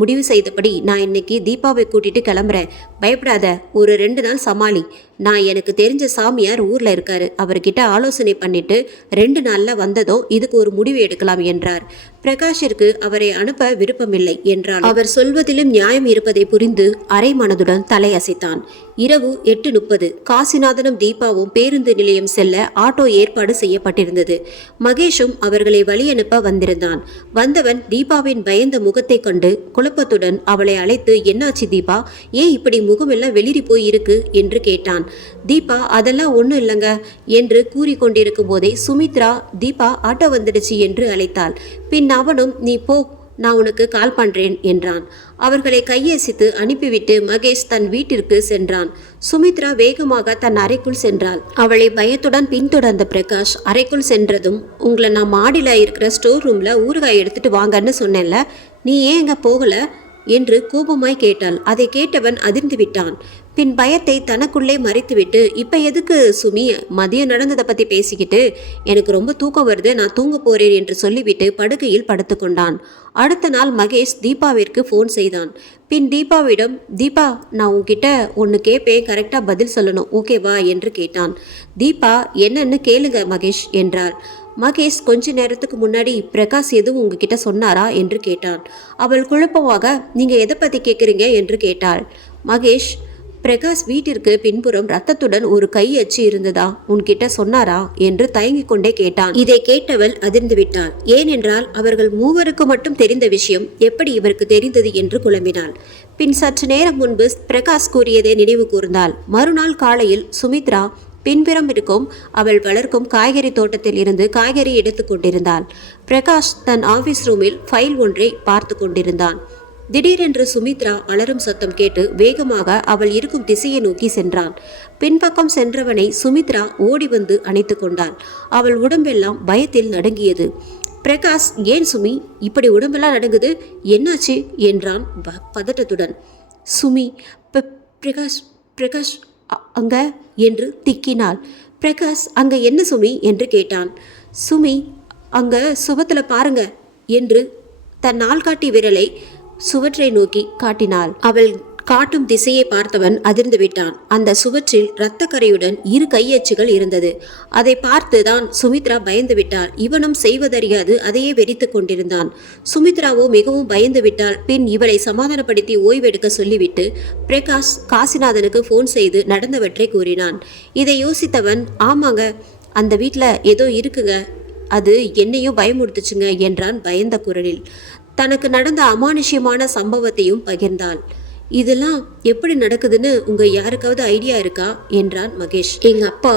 முடிவு செய்தபடி நான் இன்னைக்கு தீபாவை கூட்டிட்டு கிளம்புறேன். பயப்படாத, ஒரு 2 நாள் சமாளி. நான் எனக்கு தெரிஞ்ச சாமியார் ஊர்ல இருக்காரு, அவர்கிட்ட ஆலோசனை பண்ணிட்டு 2 நாள்ல வந்ததோ இதுக்கு ஒரு முடிவு எடுக்கலாம் என்றார். பிரகாஷிற்கு அவரை அனுப்ப விருப்பமில்லை என்றால் அவர் சொல்வதிலும் நியாயம் இருப்பதை புரிந்து அரை மனதுடன் தலையசைத்தான். இரவு 8:30. காசிநாதனும் தீபாவும் பேருந்து நிலையம் செல்ல ஆட்டோ ஏற்பாடு செய்யப்பட்டிருந்தது. மகேஷும் அவர்களை வழியனுப்ப வந்திருந்தான். வந்தவன் தீபாவின் பயந்த முகத்தை கண்டு குழப்பத்துடன் அவளை அழைத்து, என்னாச்சு தீபா, ஏன் இப்படி முகமெல்லாம் வெளிரி போய் இருக்கு என்று கேட்டான். தீபா, அதெல்லாம் ஒன்றும் இல்லைங்க என்று கூறிக்கொண்டிருக்கும் போதே சுமித்ரா, தீபா, ஆட்டோ வந்துடுச்சு என்று அழைத்தாள். பின் அவனும், நீ போ, நான் உனக்கு கால் பண்றேன் என்றான். அவர்களை கையசித்து அனுப்பிவிட்டு மகேஷ் தன் வீட்டிற்கு சென்றான். சுமித்ரா வேகமாக தன் அறைக்குள் சென்றாள். அவளை பயத்துடன் பின்தொடர்ந்த பிரகாஷ் அறைக்குள் சென்றதும், உங்களை நான் மாடியில் இருக்கிற ஸ்டோர் ரூம்ல ஊறுகாய் எடுத்துட்டு வாங்கன்னு சொன்னேன்ல, நீ ஏன் எங்க போகல என்று கோபமாய் கேட்டாள். அதை கேட்டவன் அதிர்ந்து விட்டான். பின் பயத்தை தனக்குள்ளே மறைத்துவிட்டு, இப்ப எதுக்கு சுமி மதியம் நடந்ததை பத்தி பேசிக்கிட்டு, எனக்கு ரொம்ப தூக்கம் வருது, நான் தூங்க போறேன் என்று சொல்லிவிட்டு படுக்கையில் படுத்து கொண்டான். அடுத்த நாள் மகேஷ் தீபாவிற்கு ஃபோன் செய்தான். பின் தீபாவிடம், தீபா, நான் உன்கிட்ட ஒன்று கேட்பேன், கரெக்டாக பதில் சொல்லணும், ஓகேவா என்று கேட்டான். தீபா, என்னன்னு கேளுங்க மகேஷ் என்றாள். மகேஷ் கொஞ்ச நேரத்துக்கு முன்னாடி பிரகாஷ் எதுவும் உங்ககிட்ட சொன்னாரா என்று கேட்டான். அவள் குழப்பமாக, நீங்க எதை பத்தி கேட்குறீங்க என்று கேட்டாள். மகேஷ், பிரகாஷ் வீட்டிற்கு பின்புறம் ரத்தத்துடன் ஒரு கை அச்சு இருந்ததா, உன்கிட்ட சொன்னாரா என்று தயங்கிக் கொண்டே கேட்டான். இதை கேட்டவள் அதிர்ந்து விட்டாள். ஏனென்றால் அவர்கள் மூவருக்கு மட்டும் தெரிந்த விஷயம் எப்படி இவருக்கு தெரிந்தது என்று குழம்பினாள். பின் சற்று நேரம் முன்பு பிரகாஷ் கூறியதை நினைவு கூர்ந்தாள். மறுநாள் காலையில் சுமித்ரா பின்புறம் இருக்கும் அவள் வளர்க்கும் காய்கறி தோட்டத்தில் இருந்து காய்கறி எடுத்து கொண்டிருந்தாள். பிரகாஷ் தன் ஆபீஸ் ரூமில் ஃபைல் ஒன்றை பார்த்து கொண்டிருந்தான். திடீரென்று சுமித்ரா அலறும் சத்தம் கேட்டு வேகமாக அவள் இருக்கும் திசையை நோக்கி சென்றான். பின்பக்கம் சென்றவனை சுமித்ரா ஓடி வந்து அணைத்து கொண்டாள். அவள் உடம்பெல்லாம் பயத்தில் நடுங்கியது. பிரகாஷ், ஏன் சுமி இப்படி உடம்பெல்லாம் நடுங்குது, என்னாச்சு என்றான் பதட்டத்துடன். சுமி, பிரகாஷ் பிரகாஷ் அங்க என்று திக்கினாள். பிரகாஷ், அங்க என்ன சுமி என்று கேட்டான். சுமி, அங்க சுவத்துல பாருங்க என்று தன் நாள்காட்டி விரலை சுவற்றை நோக்கி காட்டினாள். அவள் காட்டும் திசையை பார்த்தவன் அதிர்ந்து விட்டான். அந்த சுவற்றில் இரத்த கரையுடன் 2 கையச்சுகள் இருந்தது. அதை பார்த்துதான் சுமித்ரா பயந்து விட்டாள். இவனும் செய்வதறியாது அதையே வெறித்து கொண்டிருந்தான். சுமித்ராவோ மிகவும் பயந்து விட்டாள். பின் இவளை சமாதானப்படுத்தி ஓய்வெடுக்க சொல்லிவிட்டு பிரகாஷ் காசிநாதனுக்கு ஃபோன் செய்து நடந்தவற்றை கூறினான். இதை யோசித்தவன், ஆமாங்க, அந்த வீட்டில் ஏதோ இருக்குங்க, அது என்னையும் பயமுறுத்துச்சுங்க என்றான் பயந்த குரலில். தனக்கு நடந்த அமானுஷ்யமான சம்பவத்தையும் பகிர்ந்தாள். இதெல்லாம் எப்படி நடக்குதுன்னு உங்க யாருக்காவது ஐடியா இருக்கா என்றான் மகேஷ். எங்க அப்பா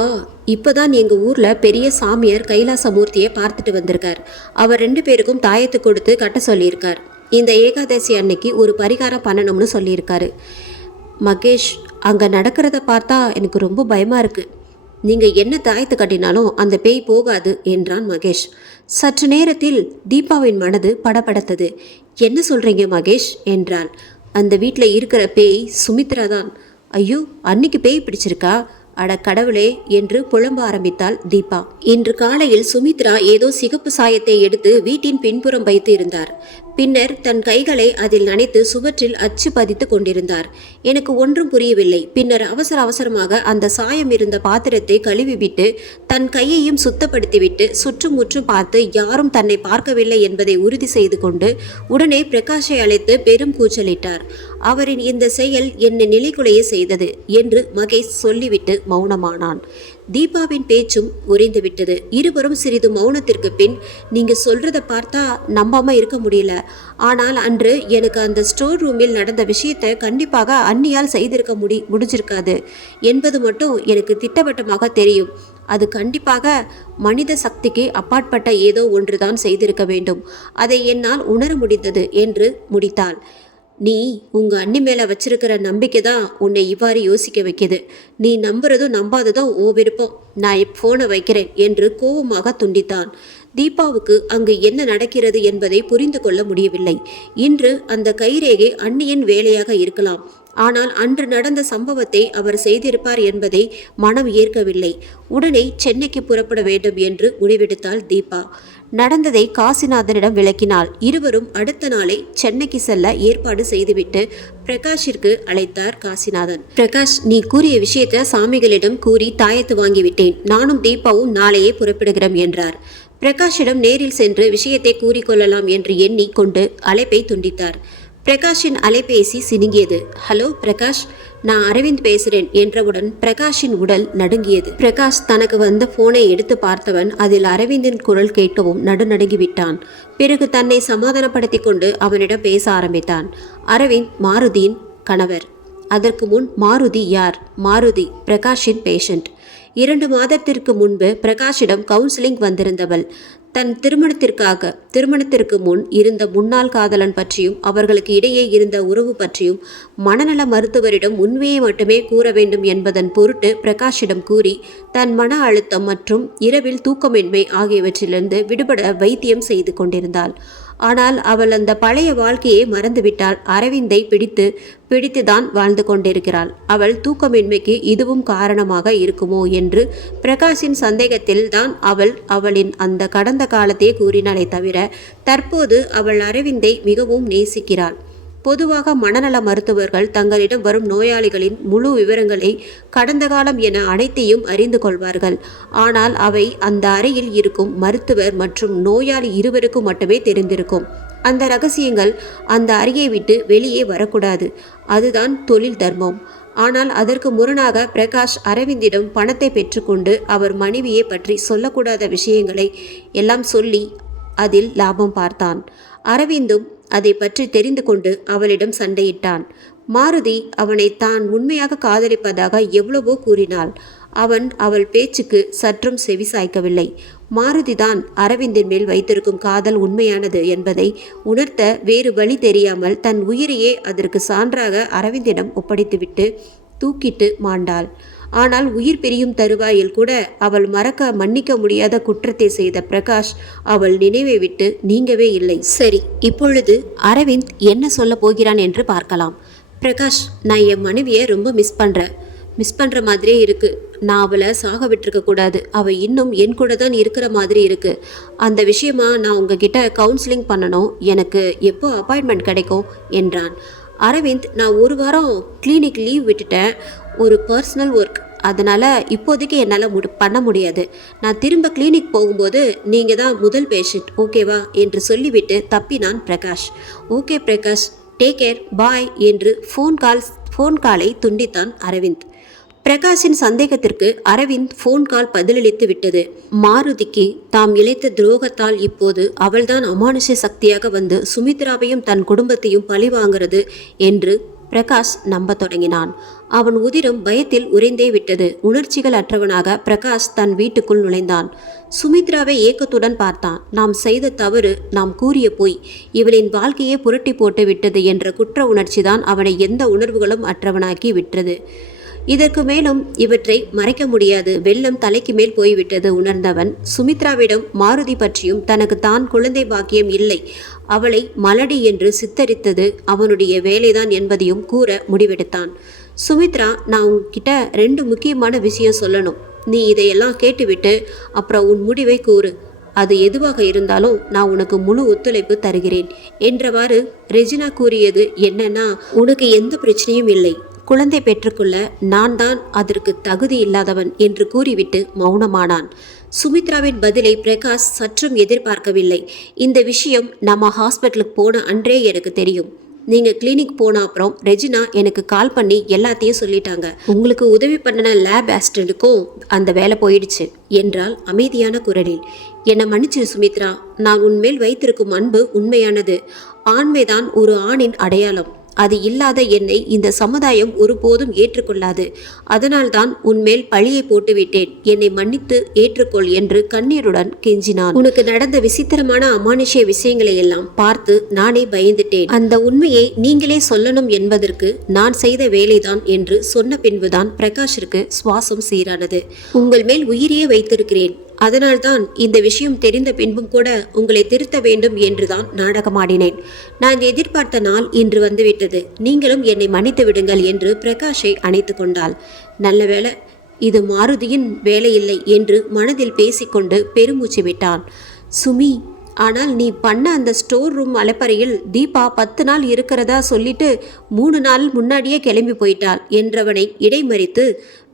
இப்பதான் எங்க ஊர்ல பெரிய சாமியார் கைலாசமூர்த்தியை பார்த்துட்டு வந்திருக்கார். அவர் 2 பேருக்கும் தாயத்து கொடுத்து கட்ட சொல்லியிருக்கார். இந்த ஏகாதசி அன்னைக்கு ஒரு பரிகாரம் பண்ணணும்னு சொல்லியிருக்காரு. மகேஷ், அங்க நடக்கிறத பார்த்தா எனக்கு ரொம்ப பயமா இருக்கு. நீங்க என்ன தாயத்து கட்டினாலும் அந்த பேய் போகாது என்றான் மகேஷ். சற்று நேரத்தில் தீபாவின் மனது படபடத்தது. என்ன சொல்றீங்க மகேஷ் என்றாள். அந்த வீட்டில் இருக்கிற பேய் சுமித்ரா தான். ஐயோ, அன்னைக்கு பேய் பிடிச்சிருக்கா? அட கடவுளே என்று புலம்ப ஆரம்பித்தாள் தீபா. இன்று காலையில் சுமித்ரா ஏதோ சிகப்பு சாயத்தை எடுத்து வீட்டின் பின்புறம் வைத்து இருந்தார். பின்னர் தன் கைகளை அதில் நனைத்து சுவற்றில் அச்சு பதித்து கொண்டிருந்தார். எனக்கு ஒன்றும் புரியவில்லை. பின்னர் அவசர அவசரமாக அந்த சாயம் இருந்த பாத்திரத்தை கழுவிவிட்டு தன் கையையும் சுத்தப்படுத்திவிட்டு சுற்றும் முற்றும் பார்த்து யாரும் தன்னை பார்க்கவில்லை என்பதை உறுதி செய்து கொண்டு உடனே பிரகாஷை அழைத்து பெரும் கூச்சலிட்டார். அவரின் இந்த செயல் என்னை நிலைகுலைய செய்தது என்று மகேஷ் சொல்லிவிட்டு மௌனமானான். தீபாவின் பேச்சும் உறைந்துவிட்டது. இருவரும் சிறிது மௌனத்திற்கு பின், நீங்க சொல்றத பார்த்தா நம்பாம இருக்க முடியல. ஆனால் அன்று எனக்கு அந்த ஸ்டோர் ரூமில் நடந்த விஷயத்தை கண்டிப்பாக அண்ணியால் செய்திருக்க முடிஞ்சிருக்காது என்பது மட்டும் எனக்கு திட்டவட்டமாக தெரியும். அது கண்டிப்பாக மனித சக்திக்கு அப்பாற்பட்ட ஏதோ ஒன்றுதான் செய்திருக்க வேண்டும். அதை என்னால் உணர முடிந்தது என்று முடித்தாள். நீ உங்க அண்ணி மேல வச்சிருக்கிற நம்பிக்கை தான் உன்னை இவ்வாறு யோசிக்க வைக்குது. நீ நம்புறதும் நம்பாததும் ஓ விருப்பம். நான் போனை வைக்கிறேன் என்று கோபமாக துண்டித்தான். தீபாவுக்கு அங்கு என்ன நடக்கிறது என்பதை புரிந்து கொள்ள முடியவில்லை. இன்று அந்த கைரேகை அண்ணியின் வேலையாக இருக்கலாம். ஆனால் அன்று நடந்த சம்பவத்தை அவர் செய்திருப்பார் என்பதை மனம் ஏற்கவில்லை. உடனே சென்னைக்கு புறப்பட வேண்டும் என்று முடிவெடுத்தாள் தீபா. நடந்ததை காசிநாதனிடம் விளக்கினாள். இருவரும் அடுத்த நாளை சென்னைக்கு செல்ல ஏற்பாடு செய்துவிட்டு பிரகாஷிற்கு அழைத்தார் காசிநாதன். பிரகாஷ், நீ கூறிய விஷயத்தை சாமிகளிடம் கூறி தாயத்து வாங்கிவிட்டேன். நானும் தீபாவும் நாளையே புறப்படுகிறோம் என்றார். பிரகாஷிடம் நேரில் சென்று விஷயத்தை கூறிக்கொள்ளலாம் என்று எண்ணி கொண்டு அழைப்பை துண்டித்தார். பிரகாஷின் அலைபேசி சினுங்கியது. ஹலோ பிரகாஷ், நான் அரவிந்த் பேசுறேன் என்றவுடன் பிரகாஷின் உடல் நடுங்கியது. பிரகாஷ் தனக்கு வந்த போனை எடுத்து பார்த்தவன் அதில் அரவிந்தின் குரல் கேட்கவும் நடுநடுங்கிவிட்டான். பிறகு தன்னை சமாதானப்படுத்தி கொண்டு அவனிடம் பேச ஆரம்பித்தான். அரவிந்த் மாருதியின் கணவர். அதற்கு முன் மாருதி யார்? மாருதி பிரகாஷின் பேஷண்ட். 2 மாதத்திற்கு முன்பு பிரகாஷிடம் கவுன்சிலிங் வந்திருந்தவள். தன் திருமணத்திற்கு முன் இருந்த முன்னாள் காதலன் பற்றியும் அவர்களுக்கு இடையே இருந்த உறவு பற்றியும் மனநல மருத்துவரிடம் உண்மையை மட்டுமே கூற வேண்டும் என்பதன் பொருட்டு பிரகாஷிடம் கூறி தன் மன அழுத்தம் மற்றும் இரவில் தூக்கமின்மை ஆகியவற்றிலிருந்து விடுபட வைத்தியம் செய்து கொண்டிருந்தாள். ஆனால் அவள் அந்த பழைய வாழ்க்கையை மறந்துவிட்டாள். அரவிந்தை பிடித்துதான் வாழ்ந்து கொண்டிருக்கிறாள். அவள் தூக்கமின்மைக்கு இதுவும் காரணமாக இருக்குமோ என்று பிரகாஷின் சந்தேகத்தில் தான் அவளின் அந்த கடந்த காலத்தை கூறினாலே தவிர தற்போது அவள் அரவிந்தை மிகவும் நேசிக்கிறாள். பொதுவாக மனநல மருத்துவர்கள் தங்களிடம் வரும் நோயாளிகளின் முழு விவரங்களை கடந்த காலம் என அனைத்தையும் அறிந்து கொள்வார்கள். ஆனால் அவை அந்த அறையில் இருக்கும் மருத்துவர் மற்றும் நோயாளி இருவருக்கும் மட்டுமே தெரிந்திருக்கும். அந்த ரகசியங்கள் அந்த அறையை விட்டு வெளியே வரக்கூடாது. அதுதான் தொழில் தர்மம். ஆனால் அதற்கு முரணாக பிரகாஷ் அரவிந்திடம் பணத்தை பெற்றுக்கொண்டு அவர் மனைவியை பற்றி சொல்லக்கூடாத விஷயங்களை எல்லாம் சொல்லி அதில் லாபம் பார்த்தான். அரவிந்தும் அதை பற்றி தெரிந்து கொண்டு அவளிடம் சண்டையிட்டான். மாருதி அவனை தான் உண்மையாக காதலிப்பதாக எவ்வளவோ கூறினாள். அவள் பேச்சுக்கு சற்றும் செவிசாய்க்கவில்லை. மாருதிதான் அரவிந்தின் மேல் வைத்திருக்கும் காதல் உண்மையானது என்பதை உணர்த்த வேறு வழி தெரியாமல் தன் உயிரையே அதற்கு சான்றாக அரவிந்திடம் ஒப்படைத்துவிட்டு தூக்கிட்டு மாண்டாள். ஆனால் உயிர் பிரியும் தருவாயில் கூட அவள் மன்னிக்க முடியாத குற்றத்தை செய்த பிரகாஷ் அவள் நினைவை விட்டு நீங்கவே இல்லை. சரி, இப்பொழுது அரவிந்த் என்ன சொல்ல போகிறான் என்று பார்க்கலாம். பிரகாஷ், நான் என் மனைவியை ரொம்ப மிஸ் பண்ணுற மாதிரியே இருக்கு. நான் அவளை சாக விட்டுருக்க கூடாது. அவள் இன்னும் என் கூட தான் இருக்கிற மாதிரி இருக்கு. அந்த விஷயமா நான் உங்ககிட்ட கவுன்சிலிங் பண்ணணும். எனக்கு எப்போ அப்பாயின்மெண்ட் கிடைக்கும் என்றான். அரவிந்த், நான் ஒரு வாரம் கிளினிக் லீவ் விட்டுட்டேன், ஒரு பர்சனல் ஒர்க், அதனால் இப்போதைக்கு என்னால் பண்ண முடியாது. நான் திரும்ப கிளினிக் போகும்போது நீங்கள் தான் முதல் பேஷண்ட், ஓகேவா என்று சொல்லிவிட்டு தப்பினான் Prakash. Okay Prakash, take care, bye என்று ஃபோன் காலை துண்டித்தான் அரவிந்த். பிரகாஷின் சந்தேகத்திற்கு அரவிந்த் ஃபோன் கால் பதிலளித்து விட்டது. மாருதிக்கு தாம் இழைத்த துரோகத்தால் இப்போது அவள்தான் அமானுஷ்ய சக்தியாக வந்து சுமித்ராவையும் தன் குடும்பத்தையும் பழி வாங்கிறது என்று பிரகாஷ் நம்ப தொடங்கினான். அவன் உதிரம் பயத்தில் உறைந்தே விட்டது. உணர்ச்சிகள் அற்றவனாக பிரகாஷ் தன் வீட்டுக்குள் நுழைந்தான். சுமித்ராவை ஏக்கத்துடன் பார்த்தான். நாம் செய்த தவறு, நாம் கூறிய பொய், இவளின் வாழ்க்கையை புரட்டி போட்டு விட்டது என்ற குற்ற உணர்ச்சிதான் அவனை எந்த உணர்வுகளும் அற்றவனாக்கி விட்டது. இதற்கு மேலும் இவற்றை மறைக்க முடியாது. வெள்ளம் தலைக்கு மேல் போய்விட்டது. உணர்ந்தவன் சுமித்ராவிடம் மாருதி பற்றியும் தனக்கு தான் குழந்தை பாக்கியம் இல்லை, அவளை மலடி என்று சித்தரித்தது அவனுடைய வேலைதான் என்பதையும் கூற முடிவெடுத்தான். சுமித்ரா, நான் உன்கிட்ட 2 முக்கியமான விஷயம் சொல்லணும். நீ இதையெல்லாம் கேட்டுவிட்டு அப்புறம் உன் முடிவை கூறு. அது எதுவாக இருந்தாலும் நான் உனக்கு முழு ஒத்துழைப்பு தருகிறேன் என்றவாறு ரெஜினா கூறியது என்னன்னா, உனக்கு எந்த பிரச்சனையும் இல்லை, குழந்தை பெற்றுக்கொள்ள நான் தான் அதற்கு தகுதி இல்லாதவன் என்று கூறிவிட்டு மௌனமானான். சுமித்ராவின் பதிலை பிரகாஷ் சற்றும் எதிர்பார்க்கவில்லை. இந்த விஷயம் நம்ம ஹாஸ்பிட்டலுக்கு போன அன்றே எனக்கு தெரியும். நீங்கள் கிளினிக் போன அப்புறம் ரெஜினா எனக்கு கால் பண்ணி எல்லாத்தையும் சொல்லிட்டாங்க. உங்களுக்கு உதவி பண்ணின லேப் அசிஸ்டண்ட்டுக்கும் அந்த வேலை போயிடுச்சு என்றால் அமைதியான குரலில். என்னை மன்னிச்சிரு சுமித்ரா, நான் உன்மேல் வைத்திருக்கும் அன்பு உண்மையானது. ஆண்மைதான் ஒரு ஆணின் அடையாளம். அது இல்லாத என்னை இந்த சமுதாயம் ஒருபோதும் ஏற்றுக்கொள்ளாது. அதனால்தான் உன்மேல் பழியை போட்டுவிட்டேன். என்னை மன்னித்து ஏற்றுக்கொள் என்று கண்ணீருடன் கெஞ்சினான். உனக்கு நடந்த விசித்திரமான அமானுஷ்ய விஷயங்களை எல்லாம் பார்த்து நானே பயந்துட்டேன். அந்த உண்மையை நீங்களே சொல்லணும் என்பதற்கு நான் செய்த வேலைதான் என்று சொன்ன பின்புதான் பிரகாஷிற்கு சுவாசம் சீரானது. உங்கள் மேல் உயிரையே வைத்திருக்கிறேன். அதனால்தான் இந்த விஷயம் தெரிந்த பின்பும் கூட உங்களை திருத்த வேண்டும் என்றுதான் நாடகமாடினேன். நான் எதிர்பார்த்த நாள் இன்று வந்துவிட்டது. நீங்களும் என்னை மன்னித்து விடுங்கள் என்று பிரகாஷை அணைத்து கொண்டாள். நல்ல வேளை, இது மாருதியின் வேலையில்லை என்று மனதில் பேசிக்கொண்டு பெருமூச்சு விட்டான். சுமி, ஆனால் நீ பண்ண அந்த ஸ்டோர் ரூம் அலப்பறையில் தீபா 10 நாள் இருக்கிறதா சொல்லிட்டு 3 நாள் முன்னாடியே கிளம்பி போயிட்டாள் என்றவனை இடைமறித்து,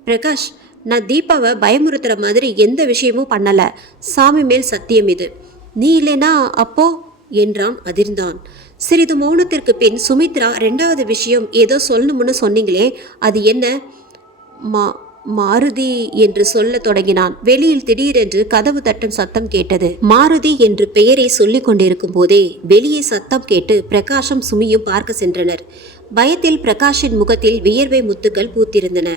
பிரகாஷ், நான் தீபாவை பயமுறுத்துற மாதிரி எந்த விஷயமும் பண்ணல. சாமி மேல் சத்தியம் இது. நீ இல்லைனா அப்போ என்றான் அதிர்ந்தான். சிறிது மௌனத்திற்கு பின் சுமித்ரா, 2வது விஷயம் ஏதோ சொல்லணும்னு சொன்னீங்களே, அது என்ன? மாருதி என்று சொல்ல தொடங்கினான். வெளியில் திடீரென்று கதவு தட்டும் சத்தம் கேட்டது. மாருதி என்று பெயரை சொல்லிக் கொண்டிருக்கும் போதே வெளியே சத்தம் கேட்டு பிரகாஷும் சுமியும் பார்க்க சென்றனர். பயத்தில் பிரகாஷின் முகத்தில் வியர்வை முத்துக்கள் பூத்திருந்தன.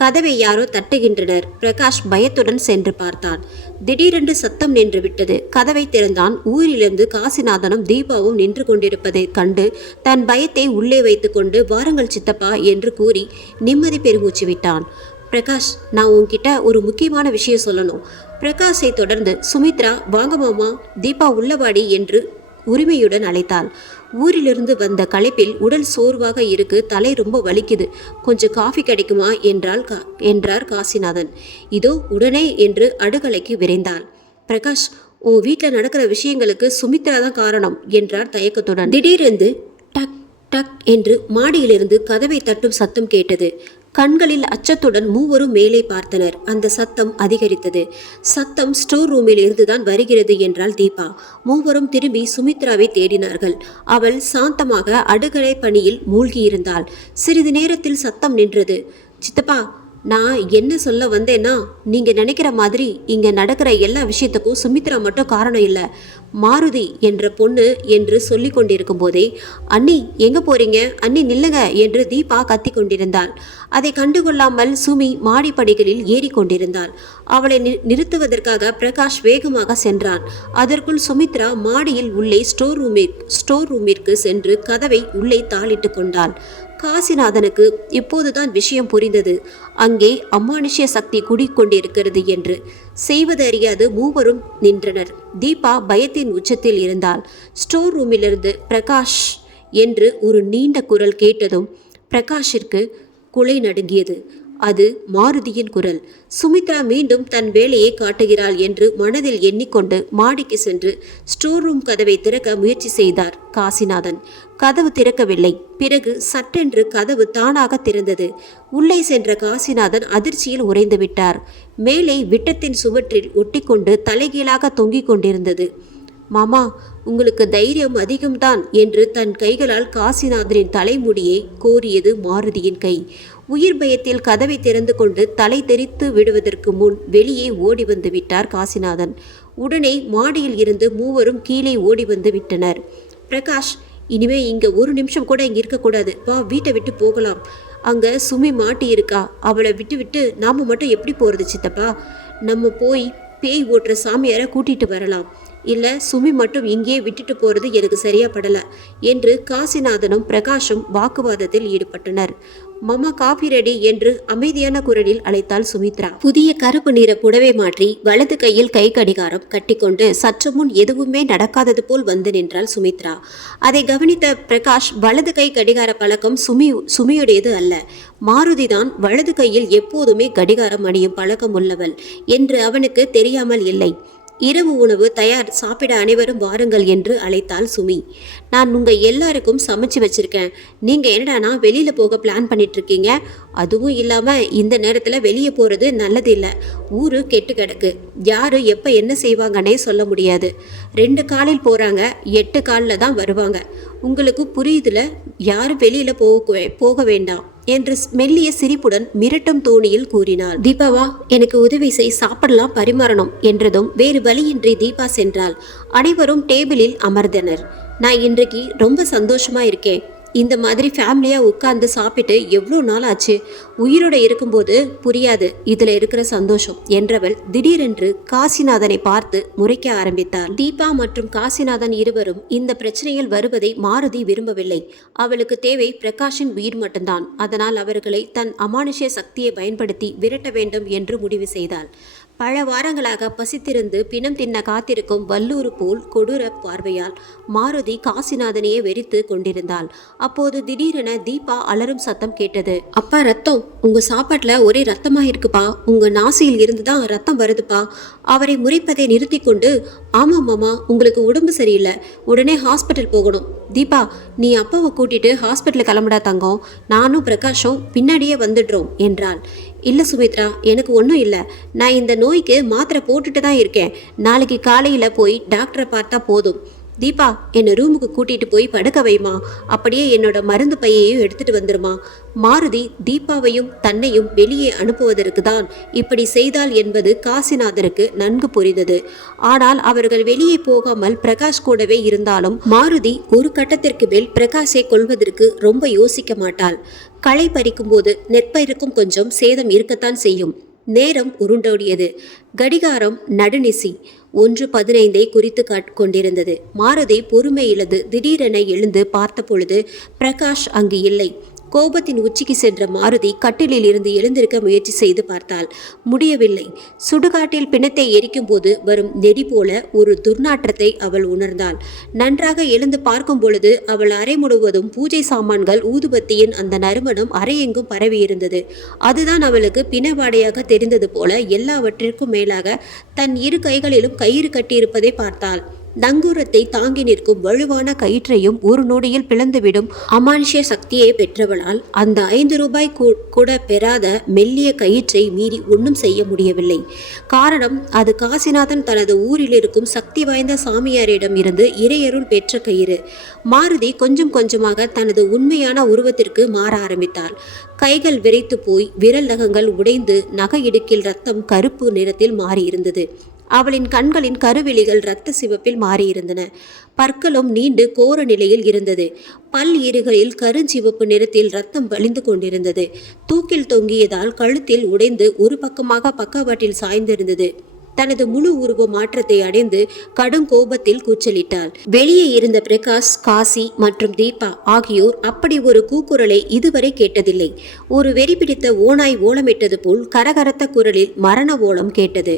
கதவை யாரோ தட்டுகின்றனர். பிரகாஷ் பயத்துடன் சென்று பார்த்தான். திடீரென்று சத்தம் நின்று விட்டது. கதவை திறந்தான். ஊரிலிருந்து காசிநாதனும் தீபாவும் நின்று கொண்டிருப்பதை கண்டு தன் பயத்தை உள்ளே வைத்துக்கொண்டு, வாருங்கள் சித்தப்பா என்று கூறி நிம்மதி பெருமூச்சு விட்டான். பிரகாஷ், நான் உன்கிட்ட ஒரு முக்கியமான விஷயம் சொல்லணும். பிரகாஷை தொடர்ந்து சுமித்ரா, வாங்க மாமா, தீபா உள்ளவாடி என்று உரிமையுடன் அழைத்தாள். ஊரிலிருந்து வந்த களைப்பில் உடல் சோர்வாக இருக்கு, தலை ரொம்ப வலிக்குது, கொஞ்சம் காஃபி கிடைக்குமா என்றார் காசிநாதன். இதோ உடனே என்று அடுகலைக்கு விரைந்தாள். பிரகாஷ், உன் வீட்டில் நடக்கிற விஷயங்களுக்கு சுமித்ரா தான் காரணம் என்றார் தயக்கத்துடன். திடீரென்று டக் டக் என்று மாடியிலிருந்து கதவை தட்டும் சத்தம் கேட்டது. கண்களில் அச்சத்துடன் மூவரும் மேலே பார்த்தனர். அந்த சத்தம் அதிகரித்தது. சத்தம் ஸ்டோர் ரூமில் இருந்துதான் வருகிறது என்றாள் தீபா. மூவரும் திரும்பி சுமித்ராவை தேடினார்கள். அவள் சாந்தமாக அடுக்களை பணியில் மூழ்கியிருந்தாள். சிறிது நேரத்தில் சத்தம் நின்றது. சித்தப்பா, நான் என்ன சொல்ல வந்தேன்னா, நீங்கள் நினைக்கிற மாதிரி இங்கே நடக்கிற எல்லா விஷயத்துக்கும் சுமித்ரா மட்டும் காரணம் இல்லை, மாருதி என்ற பொண்ணு என்று சொல்லி கொண்டிருக்கும் போதே, அண்ணி எங்கே போறீங்க, அண்ணி நில்லுங்க என்று தீபா கத்தி கொண்டிருந்தாள். அதை கண்டுகொள்ளாமல் சுமி மாடிப்படிகளில் ஏறி கொண்டிருந்தாள். அவளை நிறுத்துவதற்காக பிரகாஷ் வேகமாக சென்றான். அதற்குள் சுமித்ரா மாடியில் உள்ளே ஸ்டோர் ரூமிற்கு சென்று கதவை உள்ளே தாளிட்டு கொண்டாள். காசிநாதனுக்கு இப்போதுதான் விஷயம் புரிந்தது. அங்கே அமானுஷ்ய சக்தி குடிக்கொண்டிருக்கிறது என்று. செய்வது அறியாது மூவரும் நின்றனர். தீபா பயத்தின் உச்சத்தில் இருந்தாள். ஸ்டோர் ரூமிலிருந்து பிரகாஷ் என்று ஒரு நீண்ட குரல் கேட்டதும் பிரகாஷிற்கு குலை நடுங்கியது. அது மாருதியின் குரல். சுமித்ரா மீண்டும் தன் வேலையை காட்டுகிறாள் என்று மனதில் எண்ணிக்கொண்டு மாடிக்கு சென்று ஸ்டோர் ரூம் கதவை திறக்க முயற்சி செய்தார் காசிநாதன். கதவு திறக்கவில்லை. பிறகு சட்டென்று கதவு தானாக திறந்தது. உள்ளே சென்ற காசிநாதன் அதிர்ச்சியில் உறைந்து விட்டார். மேலே விட்டத்தின் சுவற்றில் ஒட்டிக்கொண்டு தலைகீழாக தொங்கிக் கொண்டிருந்தது. மாமா, உங்களுக்கு தைரியம் அதிகம்தான் என்று தன் கைகளால் காசிநாதனின் தலைமுடியை கோரியது மாருதியின் கை. உயிர் பயத்தில் கதவை திறந்து கொண்டு தலை தெரித்து விடுவதற்கு முன் வெளியே ஓடி வந்து விட்டார் காசிநாதன். உடனே மாடியில் இருந்து மூவரும் கீழே ஓடி வந்து விட்டனர். பிரகாஷ், இனிமே இங்க ஒரு நிமிஷம் கூட இங்க இருக்கக்கூடாது. வா, வீட்டை விட்டு போகலாம். அங்க சுமி மாட்டி இருக்கா. அவளை விட்டு விட்டு நாம மட்டும் எப்படி போறது சித்தப்பா? நம்ம போய் பேய் ஓட்டுற சாமியாரை கூட்டிட்டு வரலாம். இல்லை, சுமி மட்டும் இங்கே விட்டுட்டு போறது எனக்கு சரியா படல என்று காசிநாதனும் பிரகாஷும் வாக்குவாதத்தில் ஈடுபட்டனர். மாமா, காஃபி ரெடி என்று அமைதியான குரலில் அழைத்தாள் சுமித்ரா. புதிய கருப்பு நிற புடவை மாற்றி வலது கையில் கை கடிகாரம் கட்டிக்கொண்டு சற்று முன் எதுவுமே நடக்காதது போல் வந்து நின்றாள் சுமித்ரா. அதை கவனித்த பிரகாஷ், வலது கை கடிகார பழக்கம் சுமியுடையது அல்ல, மாருதிதான் வலது கையில் எப்போதுமே கடிகாரம் அணியும் பழக்கம் உள்ளவள் என்று அவனுக்கு தெரியாமல் இல்லை. இரவு உணவு தயார், சாப்பிட அனைவரும் வாருங்கள் என்று அழைத்தாள் சுமி. நான் உங்கள் எல்லாருக்கும் சமைச்சு வச்சிருக்கேன். நீங்கள் என்னடானா வெளியில் போக பிளான் பண்ணிட்டு இருக்கீங்க. அதுவும் இல்லாமல் இந்த நேரத்தில் வெளியே போகிறது நல்லது இல்லை. ஊரு கெட்டு கிடக்கு. யார் எப்போ என்ன செய்வாங்கன்னே சொல்ல முடியாது. 2 காலில் போகிறாங்க, 8 காலில் தான் வருவாங்க. உங்களுக்கு புரியுதுல? யாரும் வெளியில் போக வேண்டாம் என்று மெல்லிய சிரிப்புடன் மிரட்டும் தோணியில் கூறினாள். தீபாவா, எனக்கு உதவி செய், சாப்பிடலாம், பரிமாறணும் என்றதும் வேறு வழியின்றி தீபா சென்றாள். அனைவரும் டேபிளில் அமர்ந்தனர். நான் இன்றைக்கு ரொம்ப சந்தோஷமா இருக்கேன். இந்த மாதிரி ஃபேமிலியாக உட்கார்ந்து சாப்பிட்டு எவ்வளோ நாள் ஆச்சு. உயிரோடு இருக்கும்போது புரியாது இதில் இருக்கிற சந்தோஷம் என்றவள் திடீரென்று காசிநாதனை பார்த்து முறைக்க ஆரம்பித்தார். தீபா மற்றும் காசிநாதன் இருவரும் இந்த பிரச்சனையில் வருவதை மாருதி விரும்பவில்லை. அவளுக்கு தேவை பிரகாஷின் உயிர் மட்டும்தான். அதனால் அவர்களை தன் அமானுஷ்ய சக்தியை பயன்படுத்தி விரட்ட வேண்டும் என்று முடிவு செய்தாள். பல வாரங்களாக பசித்திருந்து பிணம் தின்ன காத்திருக்கும் வல்லூர் போல் கொடூர பார்வையால் மாருதி காசிநாதனையே வெறித்து கொண்டிருந்தாள். அப்போது திடீரென தீபா அலறும் சத்தம் கேட்டது. அப்பா, ரத்தம்! உங்க சாப்பாட்டுல ஒரே ரத்தமா இருக்குப்பா. உங்க நாசியில் இருந்துதான் ரத்தம் வருதுப்பா. அவரை முறைப்பதை நிறுத்தி கொண்டு, ஆமா மாமா, உங்களுக்கு உடம்பு சரியில்லை, உடனே ஹாஸ்பிட்டல் போகணும். தீபா, நீ அப்பாவை கூட்டிட்டு ஹாஸ்பிட்டல் கிளம்புடா தங்கம். நானும் பிரகாஷும் பின்னாடியே வந்துடுறோம் என்றாள். இல்லை சுமித்ரா, எனக்கு ஒன்றும் இல்லை. நான் இந்த நோய்க்கு மாத்திரை போட்டுட்டு தான் இருக்கேன். நாளைக்கு காலையில் போய் டாக்டரை பார்த்தா போதும். தீபா, என்னை ரூமுக்கு கூட்டிகிட்டு போய் படுக்க வைமா. அப்படியே என்னோட மருந்து பையையும் எடுத்துட்டு வந்துருமா. மாருதி தீபாவையும் தன்னையும் வெளியே அனுப்புவதற்கு தான் இப்படி செய்தாள் என்பது காசிநாதருக்கு நன்கு புரிந்தது. ஆனால் அவர்கள் வெளியே போகாமல் பிரகாஷ் கூடவே இருந்தாலும் மாருதி ஒரு கட்டத்திற்கு மேல் பிரகாஷை கொள்வதற்கு ரொம்ப யோசிக்க மாட்டாள். களை பறிக்கும் போது நெற்பயிருக்கும் கொஞ்சம் சேதம் இருக்கத்தான் செய்யும். நேரம் உருண்டோடியது. கடிகாரம் நடுநிசி 1:15 குறித்து கொண்டிருந்தது. மாருதி பொறுமையிழந்து திடீரென எழுந்து பார்த்த பொழுது பிரகாஷ் அங்கு இல்லை. கோபத்தின் உச்சிக்கு சென்ற மாருதி கட்டிலில் இருந்து எழுந்திருக்க முயற்சி செய்து பார்த்தாள். முடியவில்லை. சுடுகாட்டில் பிணத்தை எரிக்கும் போது வரும் நெடி போல ஒரு துர்நாற்றத்தை அவள் உணர்ந்தாள். நன்றாக எழுந்து பார்க்கும் பொழுது அவள் அறை முழுவதும் பூஜை சாமான்கள், ஊதுபத்தியின் அந்த நறுமணம் அறையெங்கும் பரவியிருந்தது. அதுதான் அவளுக்கு பிணவாடையாக தெரிந்தது போல எல்லாவற்றிற்கும் மேலாக தன் 2 கைகளிலும் கயிறு கட்டியிருப்பதை பார்த்தாள். நங்கூரத்தை தாங்கி நிற்கும் வலுவான கயிற்றையும் ஒரு நொடியில் பிளந்துவிடும் அமானுஷ்ய சக்தியை பெற்றவளால் அந்த 5 ரூபாய் கூட பெறாத மெல்லிய கயிற்றை மீறி ஒன்றும் செய்ய முடியவில்லை. காரணம், அது காசிநாதன் தனது ஊரில் இருக்கும் சக்தி வாய்ந்த சாமியாரிடம் இருந்து இறையருள் பெற்ற கயிறு. மாருதி கொஞ்சம் கொஞ்சமாக தனது உண்மையான உருவத்திற்கு மாற ஆரம்பித்தாள். கைகள் விரைத்து போய் விரல் நகங்கள் உடைந்து நகை இடுக்கில் ரத்தம் கருப்பு நிறத்தில் மாறியிருந்தது. அவளின் கண்களின் கருவிழிகள் இரத்த சிவப்பில் மாறியிருந்தன. பற்களும் நீண்டு கோர நிலையில் இருந்தது. பல் ஈறுகளில் கருஞ்சிவப்பு நிறத்தில் ரத்தம் வழிந்து கொண்டிருந்தது. தூக்கில் தொங்கியதால் கழுத்தில் உடைந்து ஒரு பக்கமாக பக்கவாட்டில் சாய்ந்திருந்தது. தனது முழு உருவ மாற்றத்தை அடைந்து கடும் கோபத்தில் கூச்சலிட்டாள். வெளியே இருந்த பிரகாஷ், காசி மற்றும் தீபா ஆகியோர் அப்படி ஒரு கூக்குரலை இதுவரை கேட்டதில்லை. ஒரு வெறி பிடித்த ஓநாய் ஓலமிட்டது போல் கரகரத்த குரலில் மரண ஓலம் கேட்டது.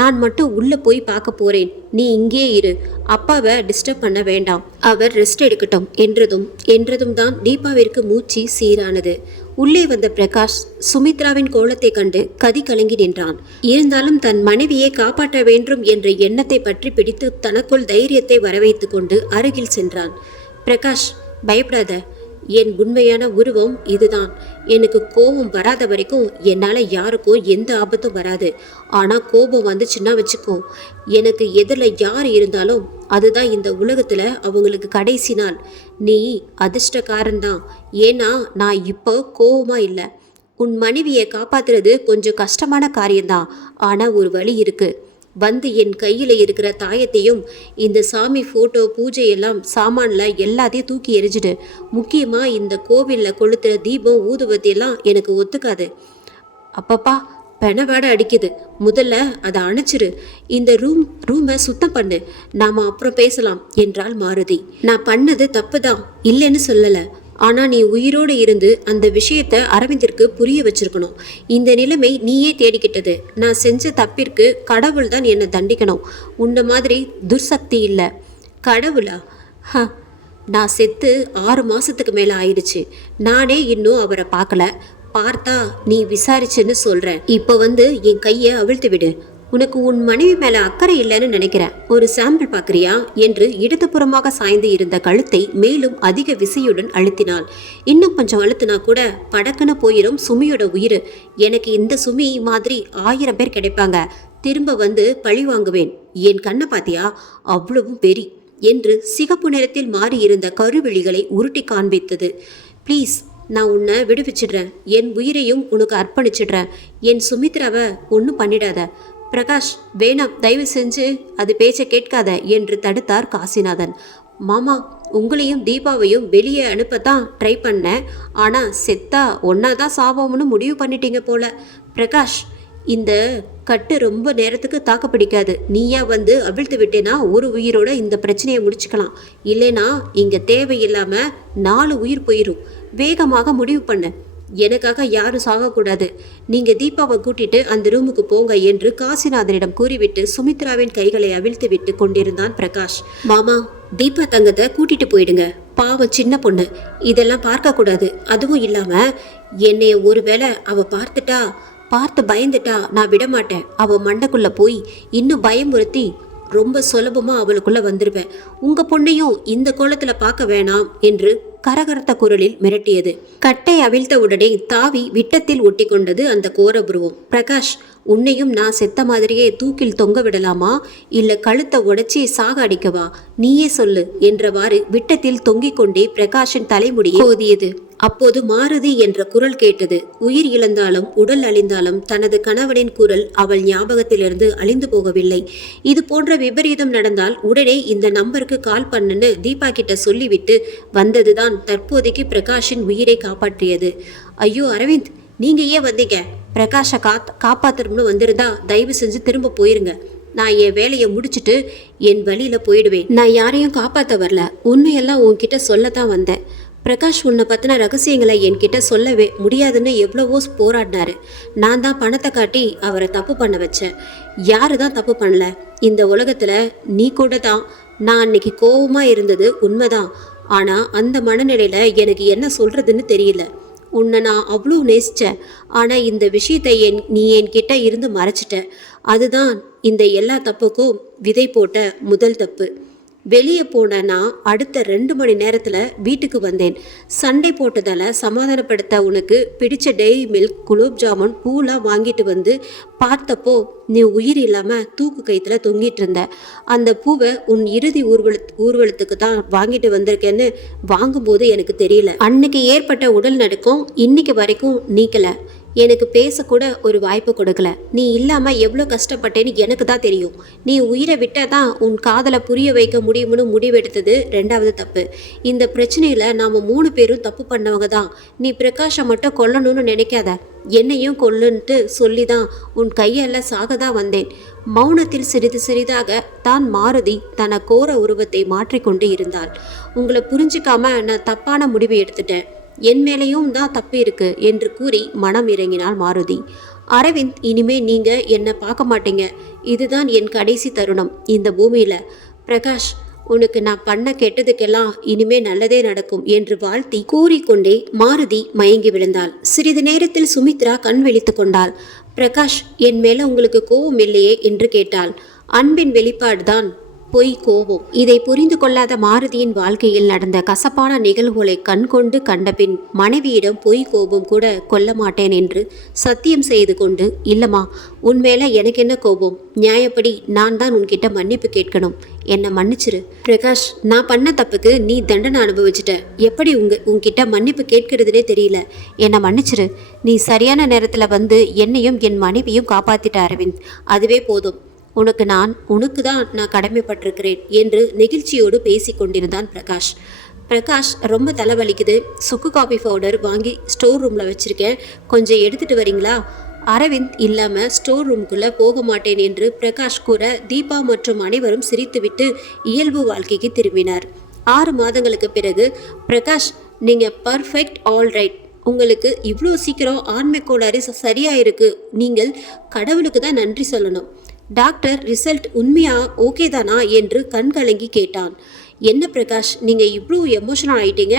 நான் மட்டும் உள்ள போய் பார்க்க போறேன், நீ இங்கே இரு, அப்பாவை டிஸ்டர்ப் பண்ண வேண்டாம், அவர் ரெஸ்ட் எடுக்கட்டும் என்றதும் தான் தீபாவிற்கு மூச்சு சீரானது. உள்ளே வந்த பிரகாஷ் சுமித்ராவின் கோலத்தை கண்டு கதி கலங்கி நின்றான். இருந்தாலும் தன் மனைவியை காப்பாற்ற வேண்டும் என்ற எண்ணத்தை பற்றி பிடித்து தனக்குள் தைரியத்தை வரவைத்துக் கொண்டு அருகில் சென்றான். பிரகாஷ், பயப்படாத, என் உண்மையான உருவம் இதுதான். எனக்கு கோபம் வராத வரைக்கும் என்னால் யாருக்கும் எந்த ஆபத்தும் வராது. ஆனால் கோபம் வந்துச்சுன்னா வச்சுக்கோ, எனக்கு எதிரில் யார் இருந்தாலும் அதுதான் இந்த உலகத்தில் அவங்களுக்கு கடைசி நாள். நீ அதிர்ஷ்டக்காரன்தான். ஏன்னா நான் இப்போ கோபமாக இல்லை. உன் மனைவியை காப்பாற்றுறது கொஞ்சம் கஷ்டமான காரியம்தான். ஆனால் ஒரு வழி இருக்குது. வந்து என் கையில் இருக்கிற தாயத்தையும் இந்த சாமி ஃபோட்டோ பூஜை எல்லாம் சாமானில் எல்லாத்தையும் தூக்கி எரிஞ்சிடு. முக்கியமாக இந்த கோவிலில் கொளுத்துற தீபம் ஊதுவத்தியெல்லாம் எனக்கு ஒத்துக்காது. பெணவாடை அடிக்குது. முதல்ல அதை அணைச்சிரு. இந்த ரூமை சுத்தம் பண்ணு. நாம் அப்புறம் பேசலாம் என்றாள் மாருதி. நான் பண்ணது தப்பு தான், இல்லைன்னு சொல்லலை. ஆனால் நீ உயிரோடு இருந்து அந்த விஷயத்தை அரவிந்திற்கு புரிய வச்சிருக்கணும். இந்த நிலைமை நீயே தேடிக்கிட்டது. நான் செஞ்ச தப்பிற்கு கடவுள் தான் என்னை தண்டிக்கணும். உன்ன மாதிரி துர்சக்தி இல்லை. கடவுளா? நான் செத்து 6 மாதத்துக்கு மேலே ஆயிடுச்சு. நானே இன்னும் அவரை பார்க்கல. பார்த்தா நீ விசாரிச்சுன்னு சொல்கிற. இப்போ வந்து என் கையை அவிழ்த்து விடு. உனக்கு உன் மனைவி மேலே அக்கறை இல்லைன்னு நினைக்கிறேன். ஒரு சாம்பிள் பார்க்குறியா என்று இடதுபுறமாக சாய்ந்து இருந்த கழுத்தை மேலும் அதிக விசையுடன் அழுத்தினாள். இன்னும் கொஞ்சம் அழுத்தினா கூட படக்குன்னு போயிடும் சுமியோட உயிர். எனக்கு இந்த சுமி மாதிரி 1000 பேர் கிடைப்பாங்க. திரும்ப வந்து பழி வாங்குவேன். என் கண்ணை பாத்தியா? அவ்வளவும் வெறி என்று சிகப்பு நிறத்தில் மாறி இருந்த கருவிழிகளை உருட்டி காண்பித்தது. ப்ளீஸ், நான் உன்னை விடுவிச்சிடுறேன். என் உயிரையும் உனக்கு அர்ப்பணிச்சிடுறேன். என் சுமித்ராவை ஒன்றும் பண்ணிடாத. பிரகாஷ், வேணாம், தயவு செஞ்சு அது பேச்சை கேட்காத என்று தடுத்தார் காசிநாதன். மாமா, உங்களையும் தீபாவையும் வெளியே அனுப்பத்தான் ட்ரை பண்ணேன். ஆனால் செத்தா ஒன்றா தான் சாவோம்னு முடிவு பண்ணிட்டீங்க போல. பிரகாஷ், இந்த கட்டு ரொம்ப நேரத்துக்கு தாக்க பிடிக்காது. நீயா வந்து அவிழ்த்து விட்டேன்னா ஒரு உயிரோட இந்த பிரச்சனையை முடிச்சுக்கலாம். இல்லைனா இங்கே தேவையில்லாமல் 4 உயிர் போயிடும். வேகமாக முடிவு பண்ணு. எனக்காக யாரும் சாகக்கூடாது. நீங்கள் தீபாவை கூட்டிட்டு அந்த ரூமுக்கு போங்க என்று காசிநாதனிடம் கூறிவிட்டு சுமித்ராவின் கைகளை அவிழ்த்து விட்டு கொண்டிருந்தான் பிரகாஷ். மாமா, தீபா தங்கத்தை கூட்டிட்டு போயிடுங்க. பாவம், சின்ன பொண்ணு. இதெல்லாம் பார்க்கக்கூடாது. அதுவும் இல்லாமல் என்னைய ஒருவேளை அவள் பார்த்து பயந்துட்டா நான் விடமாட்டேன். அவள் மண்டைக்குள்ளே போய் இன்னும் பயமுறுத்தி ரொம்ப சுலபமாக அவளுக்குள்ளே வந்துடுவேன். உங்கள் பொண்ணையும் இந்த கோலத்தில் பார்க்க வேணாம் என்று கரகரத்த குரலில் மிரட்டியது. கட்டை அவிழ்த்த உடனே தாவி விட்டத்தில் ஒட்டி கொண்டது அந்த கோர புருவம். பிரகாஷ், உன்னையும் நான் செத்த மாதிரியே தூக்கில் தொங்க விடலாமா, இல்லை கழுத்தை உடைச்சி சாக அடிக்கவா? நீயே சொல்லு என்றவாறு விட்டத்தில் தொங்கிக் கொண்டே பிரகாஷின் தலைமுடியை கோதியது. அப்போது மாருதி என்ற குரல் கேட்டது. உயிர் இழந்தாலும் உடல் அழிந்தாலும் தனது கணவனின் குரல் அவள் ஞாபகத்திலிருந்து அழிந்து போகவில்லை. இது போன்ற விபரீதம் நடந்தால் உடனே இந்த நம்பருக்கு கால் பண்ணுன்னு தீபா கிட்ட சொல்லிவிட்டு வந்ததுதான் தற்போதைக்கு பிரகாஷின் உயிரை காப்பாற்றியது. ஐயோ அரவிந்த், நீங்க ஏன் வந்தீங்க? பிரகாஷை காப்பாத்தணும்னு வந்திருந்தா தயவு செஞ்சு திரும்ப போயிருங்க. நான் என் வேலையை முடிச்சுட்டு என் வழியில போயிடுவேன். நான் யாரையும் காப்பாற்ற வரல. உண்மையெல்லாம் உன்கிட்ட சொல்லத்தான் வந்தேன். பிரகாஷ் உன்னை பற்றின ரகசியங்களை என்கிட்ட சொல்லவே முடியாதுன்னு எவ்வளவோ போராடினாரு. நான் தான் பணத்தை காட்டி அவரை தப்பு பண்ண வச்சேன். யாரு தான் தப்பு பண்ணல? இந்த உலகத்தில் நீ கூட தான். நான் அன்னைக்கு கோபமாக இருந்தது உண்மைதான். ஆனால் அந்த மனநிலையில் எனக்கு என்ன சொல்கிறதுன்னு தெரியல. உன்னை நான் அவ்வளோ நேசித்தேன். ஆனால் இந்த விஷயத்தை நீ என்கிட்ட இருந்து மறைச்சிட்ட. அதுதான் இந்த எல்லா தப்புக்கும் விதை போட்ட முதல் தப்பு. வெளியே போனேன்னா அடுத்த 2 மணி நேரத்தில் வீட்டுக்கு வந்தேன். சண்டை போட்டதால் சமாதானப்படுத்த உனக்கு பிடிச்ச டெய்ரி மில்க், குலோப் ஜாமுன், பூலாம் வாங்கிட்டு வந்து பார்த்தப்போ நீ உயிர் இல்லாமல் தூக்கு கயிற்றுல தொங்கிட்டு இருந்த. அந்த பூவை உன் இறுதி ஊர்வலத்துக்கு தான் வாங்கிட்டு வந்திருக்கேன்னு வாங்கும்போது எனக்கு தெரியல. அன்னைக்கு ஏற்பட்ட உடல் நடுக்கம் இன்னைக்கு வரைக்கும் நீக்கலை. எனக்கு பேசக்கூட ஒரு வாய்ப்பு கொடுக்கல. நீ இல்லாமல் எவ்வளோ கஷ்டப்பட்டேன்னு எனக்கு தான் தெரியும். நீ உயிரை விட்டால் தான் உன் காதலை புரிய வைக்க முடியும்னு முடிவெடுத்தது 2வது தப்பு. இந்த பிரச்சனையில் நாம் 3 பேரும் தப்பு பண்ணவங்க தான். நீ பிரகாஷை மட்டும் கொல்லணும்னு நினைக்காத. என்னையும் கொல்லுன்ட்டு சொல்லி தான் உன் கையால் சாக தான் வந்தேன். மௌனத்தில் சிறிது சிறிதாக தான் மாருதி தன கோர உருவத்தை மாற்றிக்கொண்டு இருந்தாள். உங்களை புரிஞ்சிக்காம நான் தப்பான முடிவை எடுத்துட்டேன். என் மேலேயும் தான் தப்பு இருக்கு என்று கூறி மனம் இறங்கினாள் மாருதி. அரவிந்த், இனிமே நீங்க என்னை பார்க்க மாட்டீங்க. இதுதான் என் கடைசி தருணம் இந்த பூமியில. பிரகாஷ், உனக்கு நான் பண்ண கெட்டதுக்கெல்லாம் இனிமே நல்லதே நடக்கும் என்று வாழ்த்தி கூறிக்கொண்டே மாருதி மயங்கி விழுந்தாள். சிறிது நேரத்தில் சுமித்ரா கண் விழித்து கொண்டாள். பிரகாஷ், என் மேல உங்களுக்கு கோபம் இல்லையே என்று கேட்டாள். அன்பின் வெளிப்பாடுதான் பொய் கோபம். இதை புரிந்து கொள்ளாத மாருதியின் வாழ்க்கையில் நடந்த கசப்பான நிகழ்வுகளை கண்கொண்டு கண்டபின் மனைவியிடம் பொய் கோபம் கூட கொள்ள மாட்டேன் என்று சத்தியம் செய்து கொண்டு, இல்லம்மா, உன்மேல எனக்கு என்ன கோபம், நியாயப்படி நான் தான் உன்கிட்ட மன்னிப்பு கேட்கணும், என்னை மன்னிச்சிரு. பிரகாஷ், நான் பண்ண தப்புக்கு நீ தண்டனை அனுபவிச்சிட்ட, எப்படி உன்கிட்ட மன்னிப்பு கேட்கறதுனே தெரியல, என்னை மன்னிச்சிரு. நீ சரியான நேரத்தில் வந்து என்னையும் என் மனைவியும் காப்பாத்திட்ட அரவிந்த், அதுவே போதும். உனக்கு தான் நான் கடமைப்பட்டிருக்கிறேன் என்று நெகிழ்ச்சியோடு பேசி கொண்டிருந்தான் பிரகாஷ். பிரகாஷ், ரொம்ப தலைவலிக்குது, சுக்கு காபி பவுடர் வாங்கி ஸ்டோர் ரூமில் வச்சுருக்கேன், கொஞ்சம் எடுத்துகிட்டு வரீங்களா? அரவிந்த் இல்லாமல் ஸ்டோர் ரூமுக்குள்ளே போக மாட்டேன் என்று பிரகாஷ் கூற தீபா மற்றும் அனைவரும் சிரித்துவிட்டு இயல்பு வாழ்க்கைக்கு திரும்பினார். 6 மாதங்களுக்கு பிறகு, பிரகாஷ், நீங்கள் பர்ஃபெக்ட், ஆல் ரைட், உங்களுக்கு இவ்வளோ சீக்கிரம் ஆண்மை கோளாறு சரியாயிருக்கு, நீங்கள் கடவுளுக்கு தான் நன்றி சொல்லணும். டாக்டர், ரிசல்ட் உண்மையா ஓகே தானா என்று கண் கலங்கி கேட்டான். என்ன பிரகாஷ், நீங்கள் இவ்வளோ எமோஷனல் ஆகிட்டீங்க,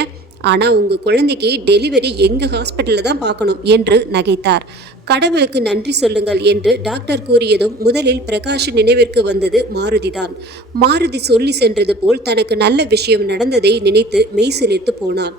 ஆனால் உங்கள் குழந்தைக்கு டெலிவரி எங்கள் ஹாஸ்பிட்டலில் தான் பார்க்கணும் என்று நகைத்தார். கடவுளுக்கு நன்றி சொல்லுங்கள் என்று டாக்டர் கூறியதும் முதலில் பிரகாஷ் நினைவிற்கு வந்தது மாருதிதான். மாருதி சொல்லி சென்றது போல் தனக்கு நல்ல விஷயம் நடந்ததை நினைத்து மெய் சிலிர்த்து போனான்.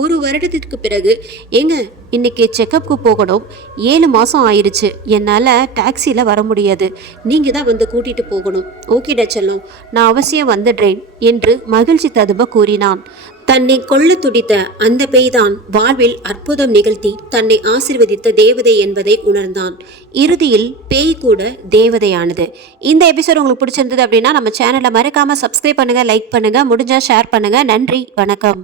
1 வருடத்திற்கு பிறகு, ஏங்க, இன்னைக்கு செக்கப்புக்கு போகணும், 7 மாதம் ஆயிடுச்சு, என்னால் டாக்ஸியில் வர முடியாது, நீங்கள் தான் வந்து கூட்டிகிட்டு போகணும். ஓகேடா செல்லம், நான் அவசியம் வந்துடுறேன் என்று மகிழ்ச்சி ததும்ப கூறினான். தன்னை கொள்ள துடித்த அந்த பேய்தான் வாழ்வில் அற்புதம் நிகழ்த்தி தன்னை ஆசீர்வதித்த தேவதை என்பதை உணர்ந்தான். இறுதியில் பேய் கூட தேவதையானது. இந்த எபிசோட் உங்களுக்கு பிடிச்சிருந்தது அப்படின்னா நம்ம சேனலை மறக்காமல் சப்ஸ்கிரைப் பண்ணுங்கள், லைக் பண்ணுங்கள், முடிஞ்சால் ஷேர் பண்ணுங்கள். நன்றி, வணக்கம்.